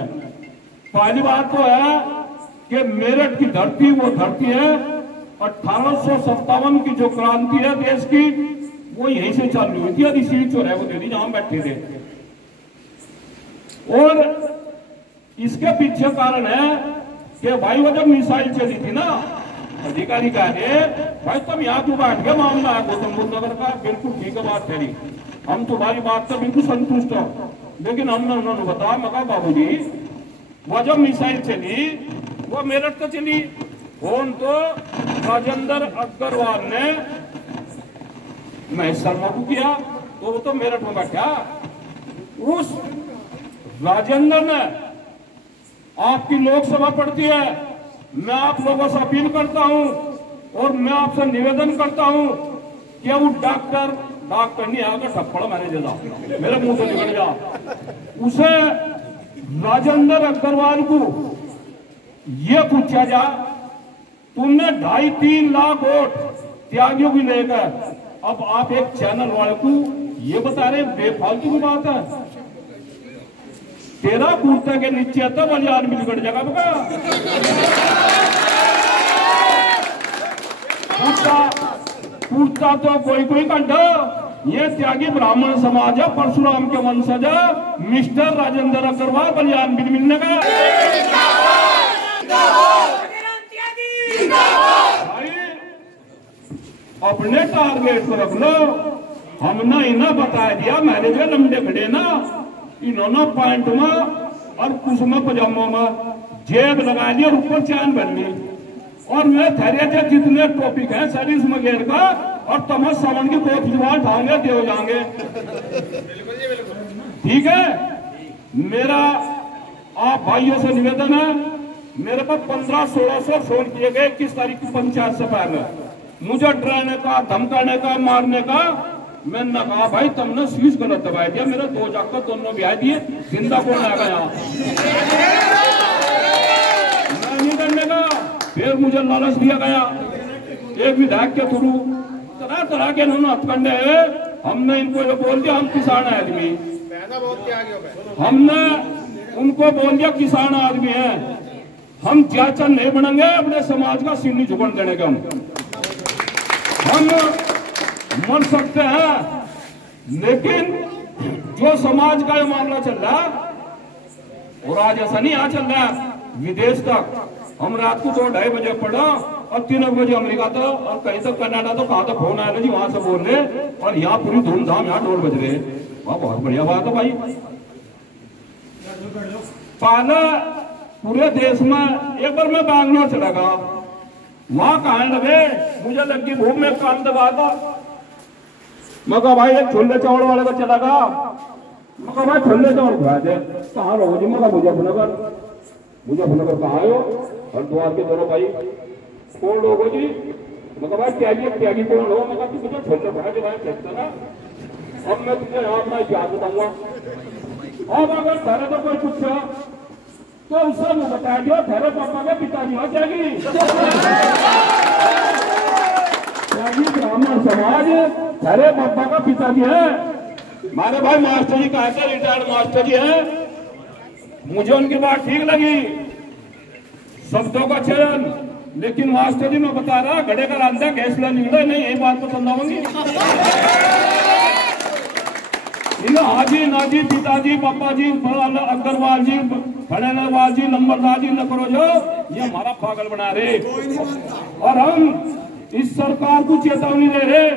पहली बात तो है कि मेरठ की धरती वो धरती है 1857 की जो क्रांति है देश की, वो यहीं से चालू हुई थी। आधी सीट जो है वो दे दी जहां बैठे थे। और इसके पीछे कारण है कि भाई वो जब मिसाइल चली थी ना, अधिकारी कह रहे भाई तुम यहाँ क्यों बैठ गए, मामला है गौतम बुद्ध नगर का। बिल्कुल ठीक है बात तेरी, हम तुम्हारी बात से बिल्कुल संतुष्ट हो, लेकिन हमने उन्होंने बताया, मगर बाबूजी वो जब मिसाइल चली वो मेरठ तो चली, फोन तो राजेंद्र अग्रवाल ने महेश शर्मा को किया, तो वो तो मेरठ में बैठा। उस राजेंद्र ने आपकी लोकसभा पड़ती है, मैं आप लोगों से अपील करता हूं और मैं आपसे निवेदन करता हूं कि वो डॉक्टर नहीं आकर थप्पड़ मारे जा, मेरे मुंह से निकल जा, उसे राजेंद्र अग्रवाल को ये पूछा जा, तुमने 2.5-3 लाख वोट त्यागियों की लेकर अब आप एक चैनल वाले को ये बता रहे बेफालतू की बात है। तेरा कुर्ते के नीचे तब वाली आदमी बिगड़ जाएगा बका। कुर्ता तो कोई कंठा, ये त्यागी ब्राह्मण समाज है, परशुराम के वंशज है, मिस्टर राजेंद्र अग्रवाल बलियान बिल मिलने का। अपने टारगेट को रख लो। हमने इन्हें बता दिया, मैंने जो लंबे खड़े ना, इन्होंने पैंट में और कुछ में पजामों में जेब लगा ली और ऊपर चैन बन ली, और वे थरे थे जितने टॉपिक हैं सर इसमें घेर का, और तम सावन की बहुत जवान ठाएंगे दे हो जाएंगे। ठीक है, मेरा आप भाइयों से निवेदन है, मेरे पास 1500-1600 फोन किए गए 21 तारीख की पंचायत से पहले, मुझे डराने का, धमकाने का, मारने का। मैंने कहा भाई तुमने स्विच गलत दबा दिया, मेरे 2 जाकर दोनों ब्याह दिए, जिंदा कौन आएगा यहाँ, मैं नहीं करने का। फिर मुझे लालच दिया गया एक विधायक के थ्रू, तरह तरह के इन्होंने हथकंडे हैं। हमने इनको ये बोल दिया हम किसान आदमी, हमने उनको बोल दिया किसान आदमी है, हम ज्यादा नहीं बनेंगे, अपने समाज का सिर नहीं झुकन देने का। हम मर सकते हैं, लेकिन जो समाज का ये मामला चल रहा और आज ऐसा नहीं आ चल रहा विदेश तक। हम रात को 2-2:30 बजे पड़ा और 3 बजे अमेरिका तो और कहीं तक कनाडा तो कहा तो फोन आया जी वहां से बोल रहे, और यहाँ पूरी धूमधाम यहाँ ढोल बज रहे। वाह बहुत बढ़िया बात है भाई। पहले पूरे देश में एक बार मैं बैंगलोर चला गया, वहां कहने लगे मुझे लगी भूख में काम दबा था। मैं कहा भाई एक छोले चावल वाले का चला गया, मैं कहा भाई छोले चावल खा दे, कहाँ रहो जी? मैं कहा मुजफ्फरनगर कहाँ हो? हरिद्वार के दोनों भाई कौन लोग हो जी? मैं कहा भाई त्यागी कौन हो? मैं कहा मुझे छोले खा के भाई कहता ना, अब मैं तुझे यहाँ अपना इतिहास बताऊंगा। अब अगर तेरे तो कोई पूछा तो उससे मैं बता दिया तेरे पापा के पिताजी हो त्यागी। त्यागी ब्राह्मण समाज अरे बाबा का पिताजी है, हमारे भाई मास्टर जी कहा थे, रिटायर्ड मास्टर जी है। मुझे उनकी बात ठीक लगी, शब्दों का चयन, लेकिन मास्टर जी मैं बता रहा घड़े का रांधा गैसला निकला नहीं, यही बात पसंद आऊंगी। हाजी नाजी पिताजी पापा जी अग्रवाल जी फड़ेवाल जी नंबरदार जी न करो जो, ये हमारा पागल बना रहे और हम इस सरकार को चेतावनी दे रहे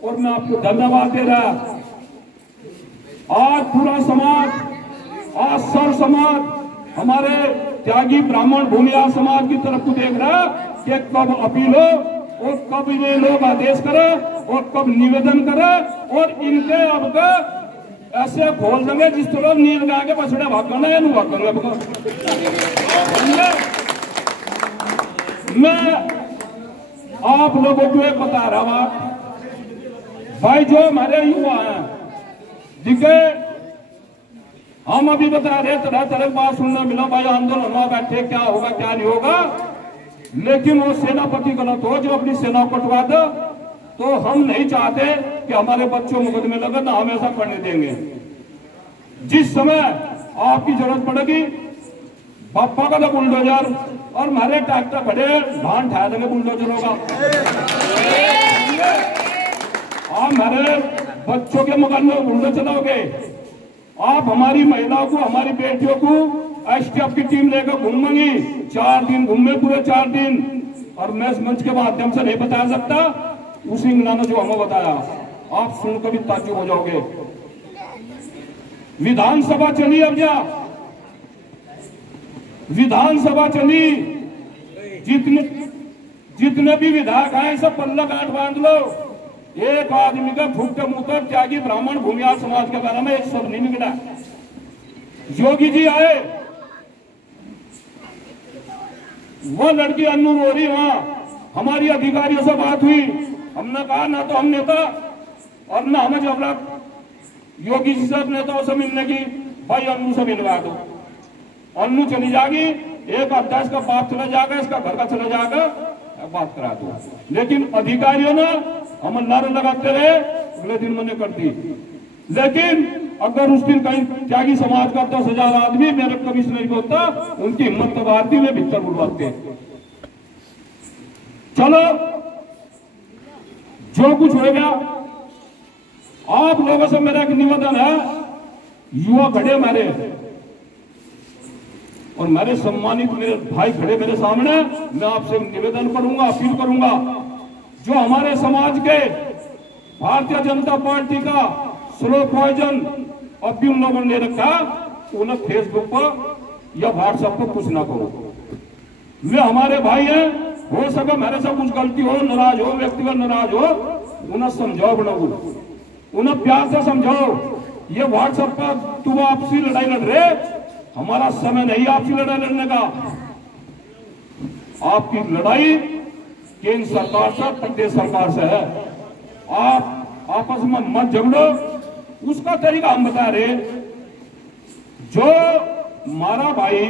और मैं आपको धन्यवाद दे रहा। आज पूरा समाज, आज सर समाज हमारे त्यागी ब्राह्मण भूमिया समाज की तरफ को देख रहा कि कब अपील हो और कब ये लोग आदेश करे और कब निवेदन करे और इनके अब का ऐसे खोल देंगे जिस तरह नील गा के पछड़े भागना या भागेंगे। मैं आप लोगों को एक बता रहा हूं भाई, जो हमारे युवा हैं दिखे, हम अभी बता रहे तरह तरह की बात सुनने मिला, भाई आंदोलन में बैठे क्या होगा क्या नहीं होगा, लेकिन वो सेनापति गलत हो जो अपनी सेना को कटवा दो, तो हम नहीं चाहते कि हमारे बच्चों मुकदमे लगे, ना हम ऐसा करने देंगे। जिस समय आपकी जरूरत पड़ेगी पापा का तो बुलडोजर और हमारे ट्रैक्टर खड़े धान ठा देंगे बुलडोजरों का। आप हमारे बच्चों के मकान में बुलडोजर चलाओगे, आप हमारी महिलाओं को, हमारी बेटियों को एसटीएफ की टीम लेकर घूमेंगी, 4 दिन घूमे, पूरे 4 दिन। और मैं इस मंच के माध्यम से नहीं बता सकता, उसी ने जो हमें बताया आप सुनकर भी ताज्जुब हो जाओगे। विधानसभा चली, अब जा विधानसभा चली, जितने भी विधायक हैं सब पल्ला गांठ बांध लो, एक आदमी का फुट मुकर त्यागी ब्राह्मण भूमिया समाज के बारे में एक शब्द नहीं निकला। योगी जी आए, वो लड़की अन्नू रो रही, वहां हमारी अधिकारियों से बात हुई, हमने कहा ना तो हम नेता और ना हमें जबरत योगी जी से नेताओं से मिलने की, भाई अन्नू से मिलवा दो। अन्नू चली जाएगी, एक हफ्ता इसका बाप चला जाएगा, इसका घर का चला जाएगा, बात करा दो। लेकिन अधिकारियों ने हम नारे लगाते रहे, अगले दिन मैंने कर दी। लेकिन अगर उस दिन कहीं त्यागी समाज का 10,000 आदमी मेरे कमिश्नर को होता, उनकी हिम्मत तो भारती में भीतर बुलवाते। चलो जो कुछ हो गया, आप लोगों से मेरा एक निवेदन है, युवा खड़े मेरे और मेरे सम्मानित मेरे भाई खड़े मेरे सामने, मैं आपसे निवेदन करूंगा, अपील करूंगा, जो हमारे समाज के भारतीय जनता पार्टी का स्लो पॉइजन अब भी उन लोगों ने रखा, उन्हें फेसबुक पर या व्हाट्सएप पर कुछ ना करो। वे हमारे भाई हैं, हो सके मेरे से कुछ गलती हो, नाराज हो, व्यक्तिगत नाराज हो, उन्हें समझाओ, बनाओ, उन्हें प्यार से समझाओ। ये व्हाट्सएप पर तुम आपसी लड़ाई लड़ रहे, हमारा समय नहीं आपसी लड़ाई लड़ने का। आपकी लड़ाई केंद्र सरकार से, प्रदेश सरकार से है। आप आपस में मत झगड़ो, उसका तरीका हम बता रहे। जो मारा भाई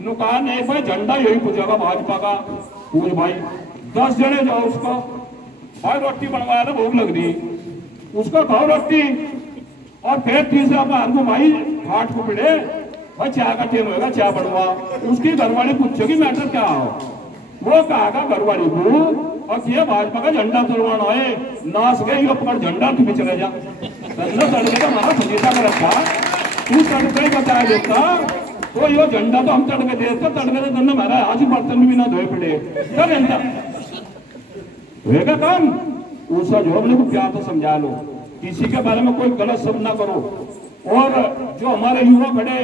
नुकान है, भाई झंडा यही पूछेगा भाजपा का, पूछ भाई 10 जने जाओ, उसका भाई रोटी बनवाया ना, भूख लग रही, उसका खाओ रोटी। और फिर तीसरा बार को भाई घाट को पिड़े, भाई चाय का टेम होगा, चाय बनवा। उसकी घरवाली पूछेगी मैटर क्या हो, वो कहा घरवाली को और ये भाजपा का झंडा तुलवाना है, नाच गई अपना झंडा तू भी चले जा, तड़के का हमारा सजीता का रखा, तू तड़के का चाय देता तो यो झंडा तो हम तड़के देते, तड़के तो धंधा हमारा आज बर्तन भी ना धोए पड़े, क्या घंटा होगा काम। उसका जो अपने को प्यार तो समझा लो, किसी के बारे में कोई गलत शब्द ना करो। और जो हमारे युवा खड़े,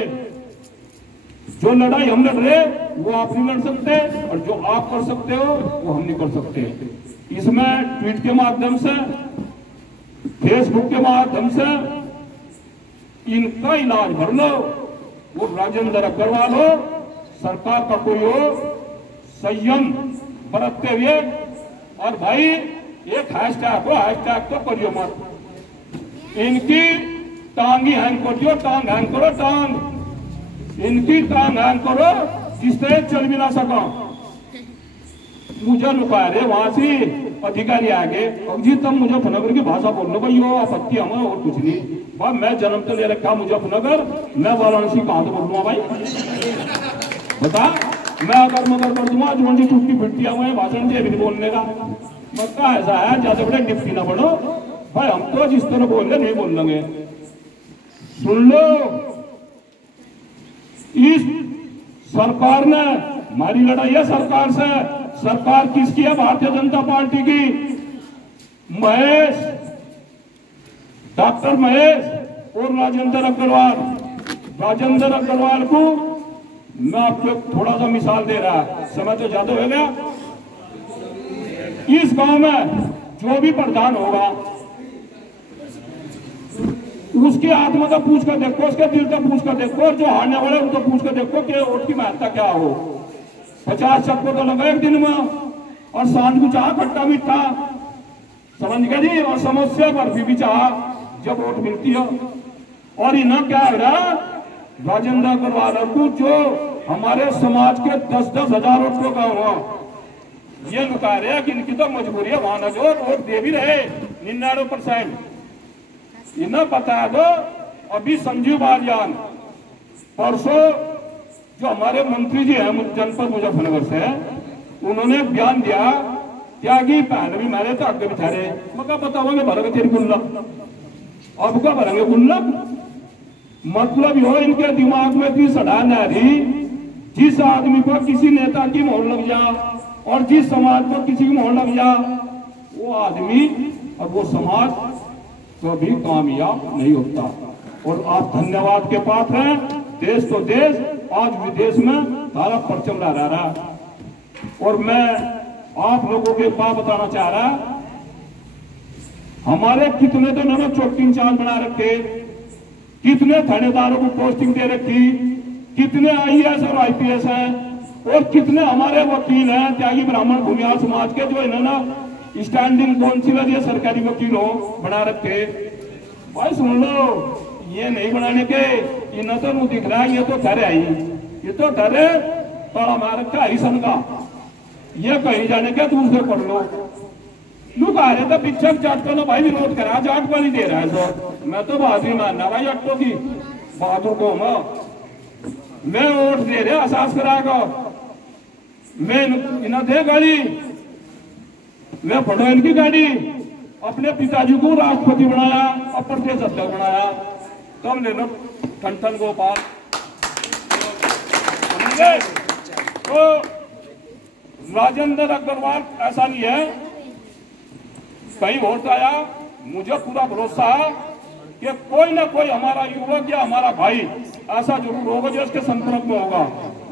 जो लड़ाई हम लड़ रहे वो आप नहीं लड़ सकते, और जो आप कर सकते हो वो हम नहीं कर सकते। इसमें ट्वीट के माध्यम से, फेसबुक के माध्यम से इनका इलाज भर लो, वो राजेंद्र अग्रवाल हो, सरकार का कोई हो, संयम बरतते हुए। और भाई एक हैशटैग हो, हैशटैग तो करियो मत, इनकी टांगी हैंग कर दियो, टांग हैंग करो, टांग इनकी टांग हैंग करो, जिससे चल भी ना सका। मुझे नुका रहे वहां से अधिकारी आगे जी तब मुजफ्फरनगर की भाषा बोल लो भाई, वो आपत्ति हमें और कुछ नहीं। भाई मैं जन्म तो ले रखा मुजफ्फरनगर, मैं वाराणसी कहाँ से बोल दूंगा भाई बता। मैं अगर मगर कर दूंगा जो जी टूटी फिटती हुए भाषण से भी नहीं बोलने का पक्का ऐसा है। ज्यादा बड़े डिप्टी ना बढ़ो भाई, हम तो जिस तरह बोल रहे नहीं बोल लेंगे। सुन लो, इस सरकार ने हमारी लड़ाई है सरकार से। सरकार किसकी है? भारतीय जनता पार्टी की। महेश, डॉक्टर महेश और राजेंद्र अग्रवाल। राजेंद्र अग्रवाल को मैं आपको थोड़ा सा मिसाल दे रहा, समय तो ज्यादा हो गया। इस गांव में जो भी प्रधान होगा उसकी आत्मा का पूछ कर देखो, उसके दिल का पूछ कर देखो, और जो हारने वाले उनको पूछ कर देखो कि वोट की महत्ता क्या हो। 50 सबको तो लगा एक दिन में, और सांझ को चाह खट्टा मीठा, समझ गए जी। और समस्या बर्फी भी चाह जब वोट मिलती है। और इन्हें क्या हो रहा, राजेंद्र अग्रवाल को जो हमारे समाज के 10-10 हजार वोट को गाँव ये लुका रहे कि इनकी तो मजबूरी है, वहां जो वोट दे भी रहे 99%। इन्हें पता है तो अभी संजीव बालियान परसों जो हमारे मंत्री जी हैं जनपद मुजफ्फरनगर से, उन्होंने बयान दिया त्यागी पहन भी मारे तो आगे बिठारे। मगर बताओगे भरेंगे तेरी गुल्लक, अब क्या भरेंगे गुल्लक? मतलब यो इनके दिमाग में भी सड़ा न रही। जिस आदमी को किसी नेता की मोहर लग जा और जिस समाज को किसी की मोहर लग जा, वो आदमी और वो समाज कभी कामयाब नहीं होता। और आप धन्यवाद के पात्र हैं। देश तो देश, आज विदेश में सारा परचम लहरा रहा है। और मैं आप लोगों के बात बताना चाह रहा, हमारे कितने तो इन्होंने चौकी इंचार्ज बना रखे, कितने थानेदारों को पोस्टिंग दे रखी, कितने IAS और IPS हैं, और कितने हमारे वकील हैं त्यागी ब्राह्मण भूमिहार समाज के जो इन्होंने स्टैंडिंग काउंसिलर या सरकारी वकील हो बना रखे। भाई सुन लो, ये नहीं बनाने के इन्हें तो नहीं दिख रहा, ये तो ठहरे आई, ये तो ठहरे पर हमारा का हरिसन का, ये कहीं जाने के दूसरे पढ़ लो। लोग आ रहे थे पिक्चर जाट को भाई विरोध करा, जाट को नहीं दे रहा है। तो मैं तो बहादुरी मानना भाई, अट्टो की बहादुर को मैं वोट दे रहे एहसास कराएगा, मैं इन्हें दे गाड़ी, मैं पढ़ो इनकी गाड़ी। अपने पिताजी को राष्ट्रपति बनाया, अब प्रदेश अध्यक्ष बनाया, कम ले लो ठन गोपाल। तो राजेंद्र अग्रवाल ऐसा नहीं है, कहीं वोट आया, मुझे पूरा भरोसा है कि कोई ना कोई हमारा युवक या हमारा भाई ऐसा जरूर होगा जो इसके संपर्क में होगा।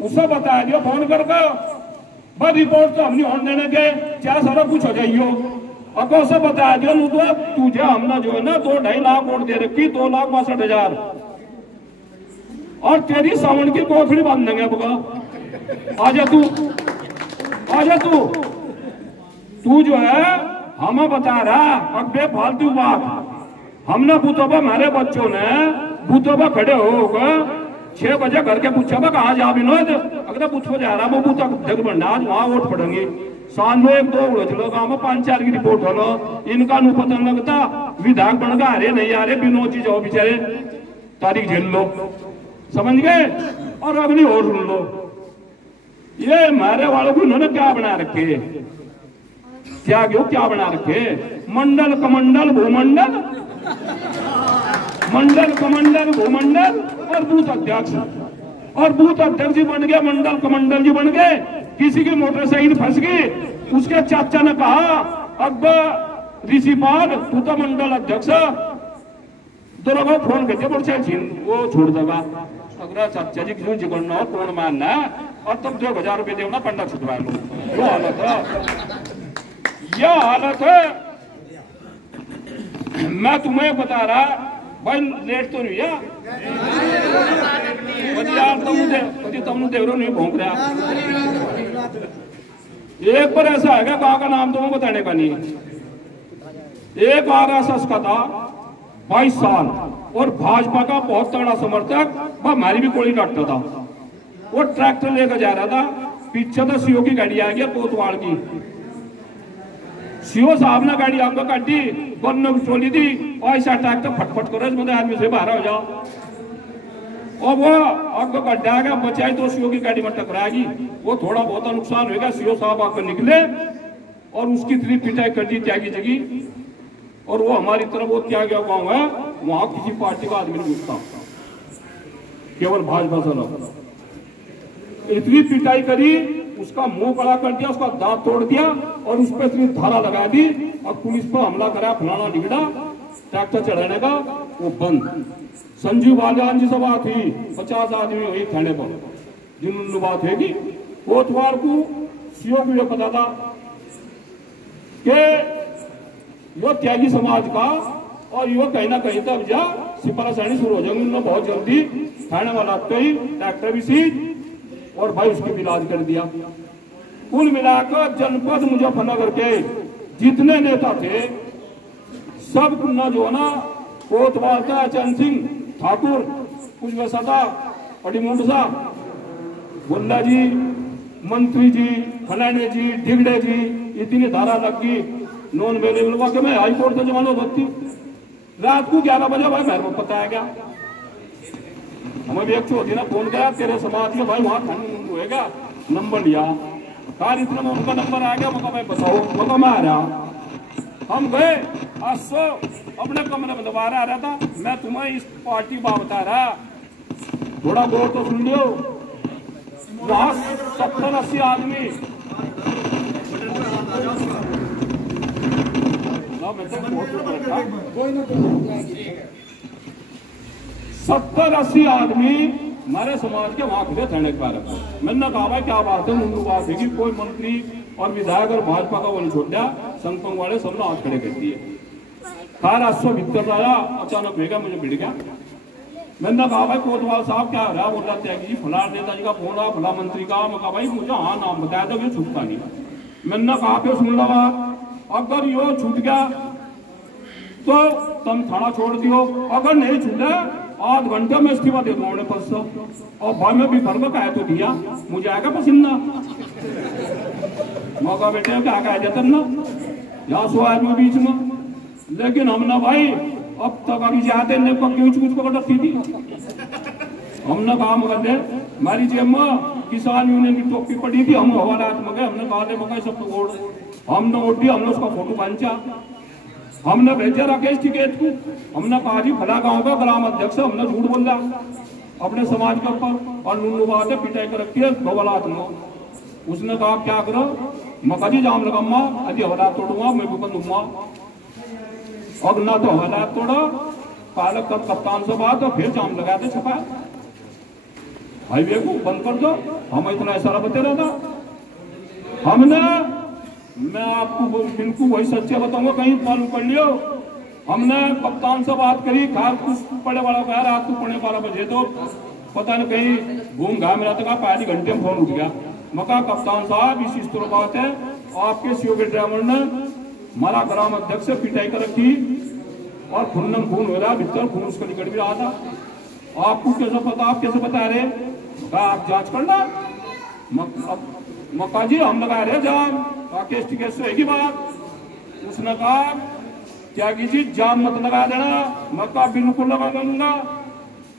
उसे बताया दिया फोन करके, भाई रिपोर्ट तो हमने होने देने के, चाहे सारा कुछ हो जाइयो। अब उसे बताया दिया तो तुझे हमने जो है ना 2-2.5 लाख वोट दे रखी, 2,62,000, और तेरी सावन की कोठड़ी बांध देंगे। अब आजा तू जो है हमें बता रहा अब बेफालतू बात। हमने बूथों पर हमारे बच्चों ने बूथों पर खड़े होगा 6 बजे घर के पूछा कहा जा विनोद, अगर बूथ पर जा रहा वो बूथ जग बनना, आज वहां वोट पड़ेंगे। शाम में 1-2 उड़ज लो, गाँव में 5-4 की रिपोर्ट हो लो, इनका नु पता लगता विधायक बन गए, अरे नहीं आ रहे विनोद जी जाओ बेचारे तारीख झेल लो, समझ गए। और अगली और सुन लो, ये हमारे वालों को इन्होंने क्या बना रखे, क्या बना रखे, मंडल कमंडल भूमंडल, मंडल कमंडल भूमंडल और बूथ अध्यक्ष। और बूथ अध्यक्ष जी बन गए, मंडल कमंडल जी बन गए। किसी की मोटरसाइकिल फंस गई, उसके चाचा ने कहा अब ऋषिपाल तू तो मंडल अध्यक्ष, दोनों को फोन करके वो छोड़ देगा। अगर चाचा जी क्यों जिगड़ना हो, कौन मानना, और तुम 2,000 रुपये देना पंडा छुटवा लो। वो हालत है, यह हालत है। मैं तुम्हें बता रहा भाई, लेट तो नहीं है तुम देख रहे हो, नहीं भोंक रहा। एक बार ऐसा है गाँव का नाम तो बताने का नहीं, एक RSS का था 22 साल और भाजपा का बहुत तगड़ा समर्थक, वह हमारी भी कोड़ी काटता था। वो ट्रैक्टर लेकर जा रहा था, पीछे तो CO की गाड़ी आ गया कोतवाल की, सीओ साहब ने गाड़ी आपको काटी गोन्नो की टोली दी और ऐसा अटैक तो फटफट करो इसमें आदमी से बाहर हो जाओ और वो आपको गड्ढा बचाई तो सीओ की गाड़ी में टकराएगी, वो थोड़ा बहुत नुकसान होगा। सीओ साहब आपको निकले और उसकी इतनी पिटाई कर दी त्यागी जगी, और वो हमारी तरफ वो त्याग गाँव है, वहां किसी पार्टी का आदमी नहीं घुसता, केवल भाजपा से। इतनी पिटाई करी, उसका मुंह बड़ा कर दिया, उसका दांत तोड़ दिया और उस पर इतनी धारा लगा दी और पुलिस पर हमला करा, फलाना निगड़ा ट्रैक्टर चढ़ाने का वो बंद। संजीव बालियान जी से बात हुई, 50 आदमी हुई थाने पर जिन्होंने बात है कि कोतवाल को सीओ को यह पता था कि यो त्यागी समाज का और यो कहीं ना कहीं तब जा सिपाही सैनी शुरू हो जाएंगे। उन्होंने बहुत जल्दी थाने वाला कई ट्रैक्टर भी सीज और भाई उसकी भी इलाज कर दिया। कुल मिलाकर जनपद मुजफ्फरनगर के जितने नेता थे सब न जो ना कोतवाल का चंद सिंह ठाकुर कुछ वैसा था, पटिमुंडसा गुल्ला जी, मंत्री जी, फलाने जी, ढिगड़े जी, इतनी धारा लग गई नॉन अवेलेबल वाकई में हाई कोर्ट से जमानत होती। रात को 11 बजे भाई मेरे को पता है क्या, हमें भी एक चौथी ना फोन किया तेरे समाज में भाई वहां थाना होएगा, नंबर लिया कार इतने में उनका नंबर आ गया, मका मैं बताओ मका मैं आ रहा। हम गए आज अपने कमरे में दोबारा आ रहा था, मैं तुम्हें इस पार्टी बात बता रहा, थोड़ा गौर तो सुन लियो। वहां 70-80 आदमी 70-80 आदमी हमारे समाज के वहां खड़े थाने के बारे में। मैंने कहा भाई क्या बात है, मुंडू बात है कि कोई मंत्री और विधायक और भाजपा का वो नहीं छोड़ दिया, संगपंग वाले सबने हाथ खड़े कर दिए। कार 800 भीतर आया, अचानक भेगा मुझे भिड़ गया। मैंने कहा भाई कोतवाल साहब क्या रहा, बोल रहा त्यागी फला नेताजी का फोन आ, फला मंत्री का। मैं कहा भाई मुझे हाँ नाम बताया था, ये छूटता नहीं। मैंने कहा पे सुन लगा, अगर यो छूट गया तो तुम थाना छोड़ दियो, अगर नहीं छूटा आध घंटे में इस्तीफा दे दूंगा पद। और भाई मैं भी घर में कहा तो दिया, मुझे आएगा पसीना। मौका बेटे क्या कहा जाता ना यहाँ 100 आदमी बीच में, लेकिन हमने भाई अब तक अभी जाते नहीं कुछ पकड़ रखी थी। हमने काम कर दे, हमारी जेब में किसान यूनियन की टोपी पड़ी थी, हम हवालात में गए, हमने कहा मकाई सब ओढ़, हमने ओढ़ दिया, हमने उसका फोटो खींचा, हमने भेजा राकेश टिकैत को, हमने कहा जी फला गांव का ग्राम अध्यक्ष, हमने झूठ बोला अपने समाज के ऊपर और नुनू बात है पिटाई कर रखी है हवालात में। उसने कहा क्या करो, मका जी जाम लगाऊंगा, अभी हवालात तोड़ूंगा, मैं भी बंदूंगा। और ना तो हवालात तोड़ा, पालक कब कप्तान से बात और फिर जाम लगा दे छपा हाईवे को बंद कर दो। हम इतना इशारा बते रहता हमने, मैं आपको बिल्कुल वही सच्चे बताऊंगा, कहीं मालूम कर लियो। हमने कप्तान से बात करी, खार कुछ पड़े वाला को रात को 12:15 बजे तो पता नहीं कहीं घूम घाम रहा था, 5 घंटे में फोन उठ गया। मका कप्तान साहब इस तरह बात है, आपके सीओ के ड्राइवर ने हमारा ग्राम अध्यक्ष से पिटाई कर रखी और खून खून हो रहा, भीतर खून उसका निकल भी रहा था। आपको कैसे पता, आप कैसे बता रहे, आप जांच करना। मक्का जी हम लगा रहे जाम, राकेश टिकैत से एक ही बात। उसने कहा त्यागी जी जाम मत लगा देना, मक्का बिल्कुल लगाऊंगा।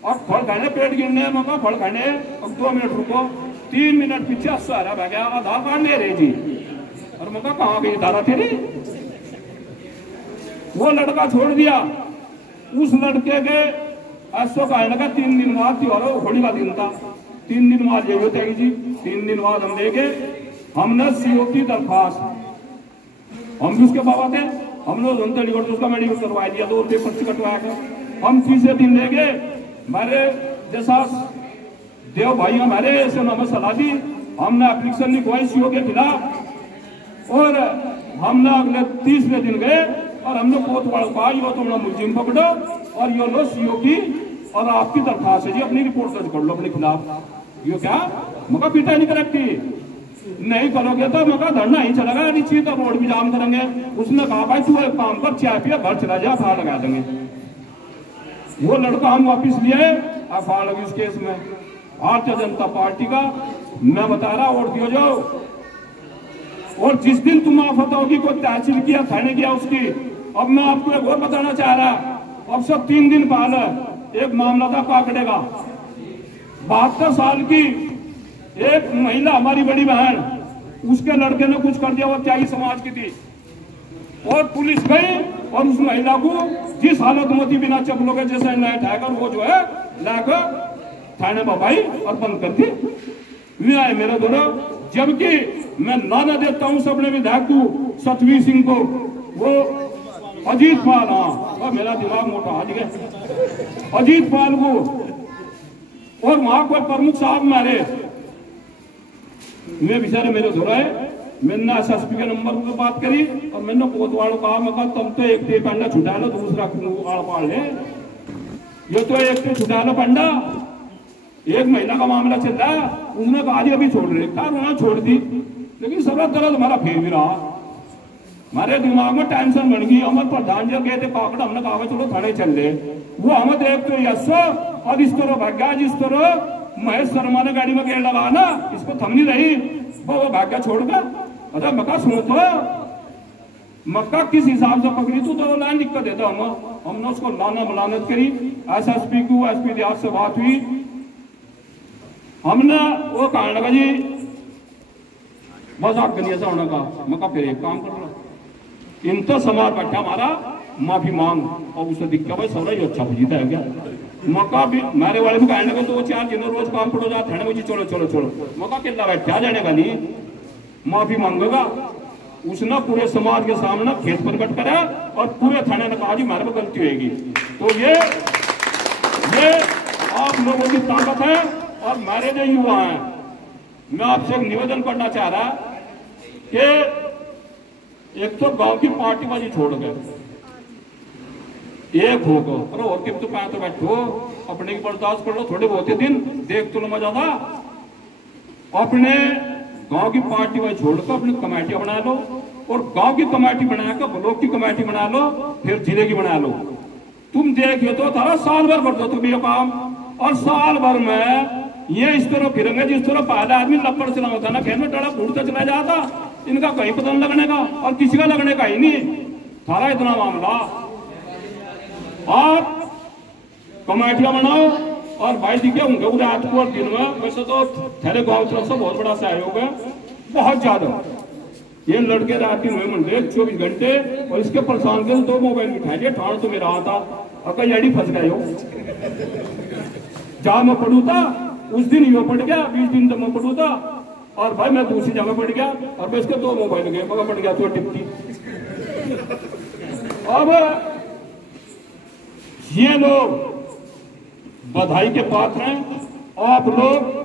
और फल खाने पेट गिरने, मक्का फल खाने, अब 2 मिनट रुको। 3 मिनट पीछे 80 आ गया, आधार कार्ड ले रही जी। और मक्का कहाँ गई धारा तेरी, वो लड़का छोड़ दिया। उस लड़के के ऐसा कहने का 3 दिन बाद त्योहार होली का दिन था, 3 दिन बाद ये होता है जी। 3 दिन बाद हम लेके हमने सीओ की दरखास्त, हम भी उसके बाबा थे, हमने उसका मेडिकल करवा दिया, 2 पेपर से कटवाया कर। हम तीसरे दिन ले गए, हमारे जैसा देव भाई हमारे ऐसे हमें सलाह दी, हमने एप्लीकेशन लिखवाई सीओ के खिलाफ। और हमने अगले तीसरे दिन गए और हमने कोतवाल कहा यो तुम मुलजिम पकड़ो और यो लो सीओ की और आपकी दरखास्त है जी, अपनी रिपोर्ट दर्ज कर लो अपने खिलाफ। यो क्या मका पिटाई नहीं करती, नहीं करोगे तो मका धरना ही चलेगा, नीचे तो रोड भी जाम करेंगे। उसने कहा भाई तू एक काम कर, चाय पिया घर चला जा, फाड़ लगा देंगे। वो लड़का हम वापिस लिए, फाड़ लगी उस केस में। भारतीय जनता पार्टी का मैं बता रहा, वोट दियो जाओ। और जिस दिन तुम आफत होगी को तहसील किया थाने किया उसकी। अब मैं आपको एक और बताना चाह रहा, अब सब 3 दिन पहले एक मामला था काकड़े का। 72 साल की एक महिला हमारी बड़ी बहन, उसके लड़के ने कुछ कर दिया, वो त्यागी समाज की थी, और पुलिस गई और उस महिला को जिस हालत में थी बिना चप्पलों के जैसे उठाकर वो जो है लाकर थाने में भाई और बंद कर दी। वे आए मेरे दोनों, जबकि मैं नाना देता हूं सबने विधायक को, सतवीर सिंह को, वो अजीत पाल, हाँ मेरा दिमाग मोटा आज गया, अजीत पाल को, और वहां कोई प्रमुख साहब मारे, मैं बेचारे मेरे धोराए, मैंने एसएसपी के नंबर पर बात करी और मैंने कोतवाल कहा, मैं कहा तुम तो एक पंडा छुटा लो, दूसरा आड़ पाड़ ले, ये तो एक छुटा लो पंडा। एक महिला का मामला चल रहा है, उसने कहा अभी छोड़ रहे, कहा उन्होंने छोड़ दी, लेकिन सब दर्द हमारा फिर भी रहा, हमारे दिमाग में टेंशन बन गई। हमारे प्रधान जी गए थे काकड़ा, हमने कहा चलो थाने चल रहे, वो हमें देख तो यस और इस तरह भाग्या, जिस तरह महेश शर्मा ने गाड़ी में गेड़ लगा ना, इसको थम नहीं रही, वो भाग्या छोड़ गया। अरे मक्का सुनो तो, मक्का किस हिसाब से पकड़ी तू तो लाइन लिख कर देता, हमने उसको लाना मलानत करी, एसएसपी को एसपी दिहात से बात हुई, हमने वो कहने लगा जी बस आप गलिया से होने का, मक्का फिर एक काम कर लो, इन तो समाज बैठा हमारा माफी मांग, और उसे दिक्कत भाई सब ही अच्छा जीता है क्या, मक्का भी मेरे वाले भी कहने लगे, 2-4 दिन रोज काम पड़ो जाते हैं मुझे, चलो चलो चलो, मक्का किला बैठा जाने का नहीं, माफी मांगेगा। उसने पूरे समाज के सामने खेत प्रकट करा और पूरे थाने ने कहा जी मेरे में गलती होगी। तो ये आप लोगों की ताकत है, और मेरे जो युवा हैं, मैं आपसे एक निवेदन करना चाह रहा कि एक तो गांव की पार्टीबाजी छोड़ गए, एक होगा, अरे और के तो तो बैठो, अपने की बर्दाश्त कर लो, थोड़े बहुत ही दिन देख तो मजा था, अपने गांव की पार्टी में छोड़कर अपनी कमेटी बना लो, और गांव की कमेटी बनाकर ब्लॉक की कमेटी बना लो, फिर जिले की बना लो। तुम देखिए तो थारा साल भर कर दो तुम ये काम, और साल भर में ये इस तरह फिरेंगे जिस तरह पहले आदमी लपड़ चला होता ना, खेल में टड़ा फूटता चला जाता, इनका कहीं पता नहीं लगने का और किसी का लगने का ही नहीं, थारा इतना मामला। आप कमेटियां बनाओ और भाई दिखे होंगे पूरे आजकल दिन में, वैसे तो थेरे गांव तरफ से बहुत बड़ा सहयोग है, बहुत ज्यादा। ये लड़के रात दिन में 24 घंटे, और इसके परेशान के 2 मोबाइल उठाए दिए, ठाण तो मेरा आता और कई आईडी फंस गए हो, जहां मैं पढ़ू था उस दिन यो पड़ गया, 20 दिन तक मैं पढ़ू था, और भाई मैं दूसरी जगह पड़ गया, और मैं इसके 2 मोबाइल गए, मगर पड़ गया तो टिप्टी। अब ये लोग बधाई के पात्र हैं, आप लोग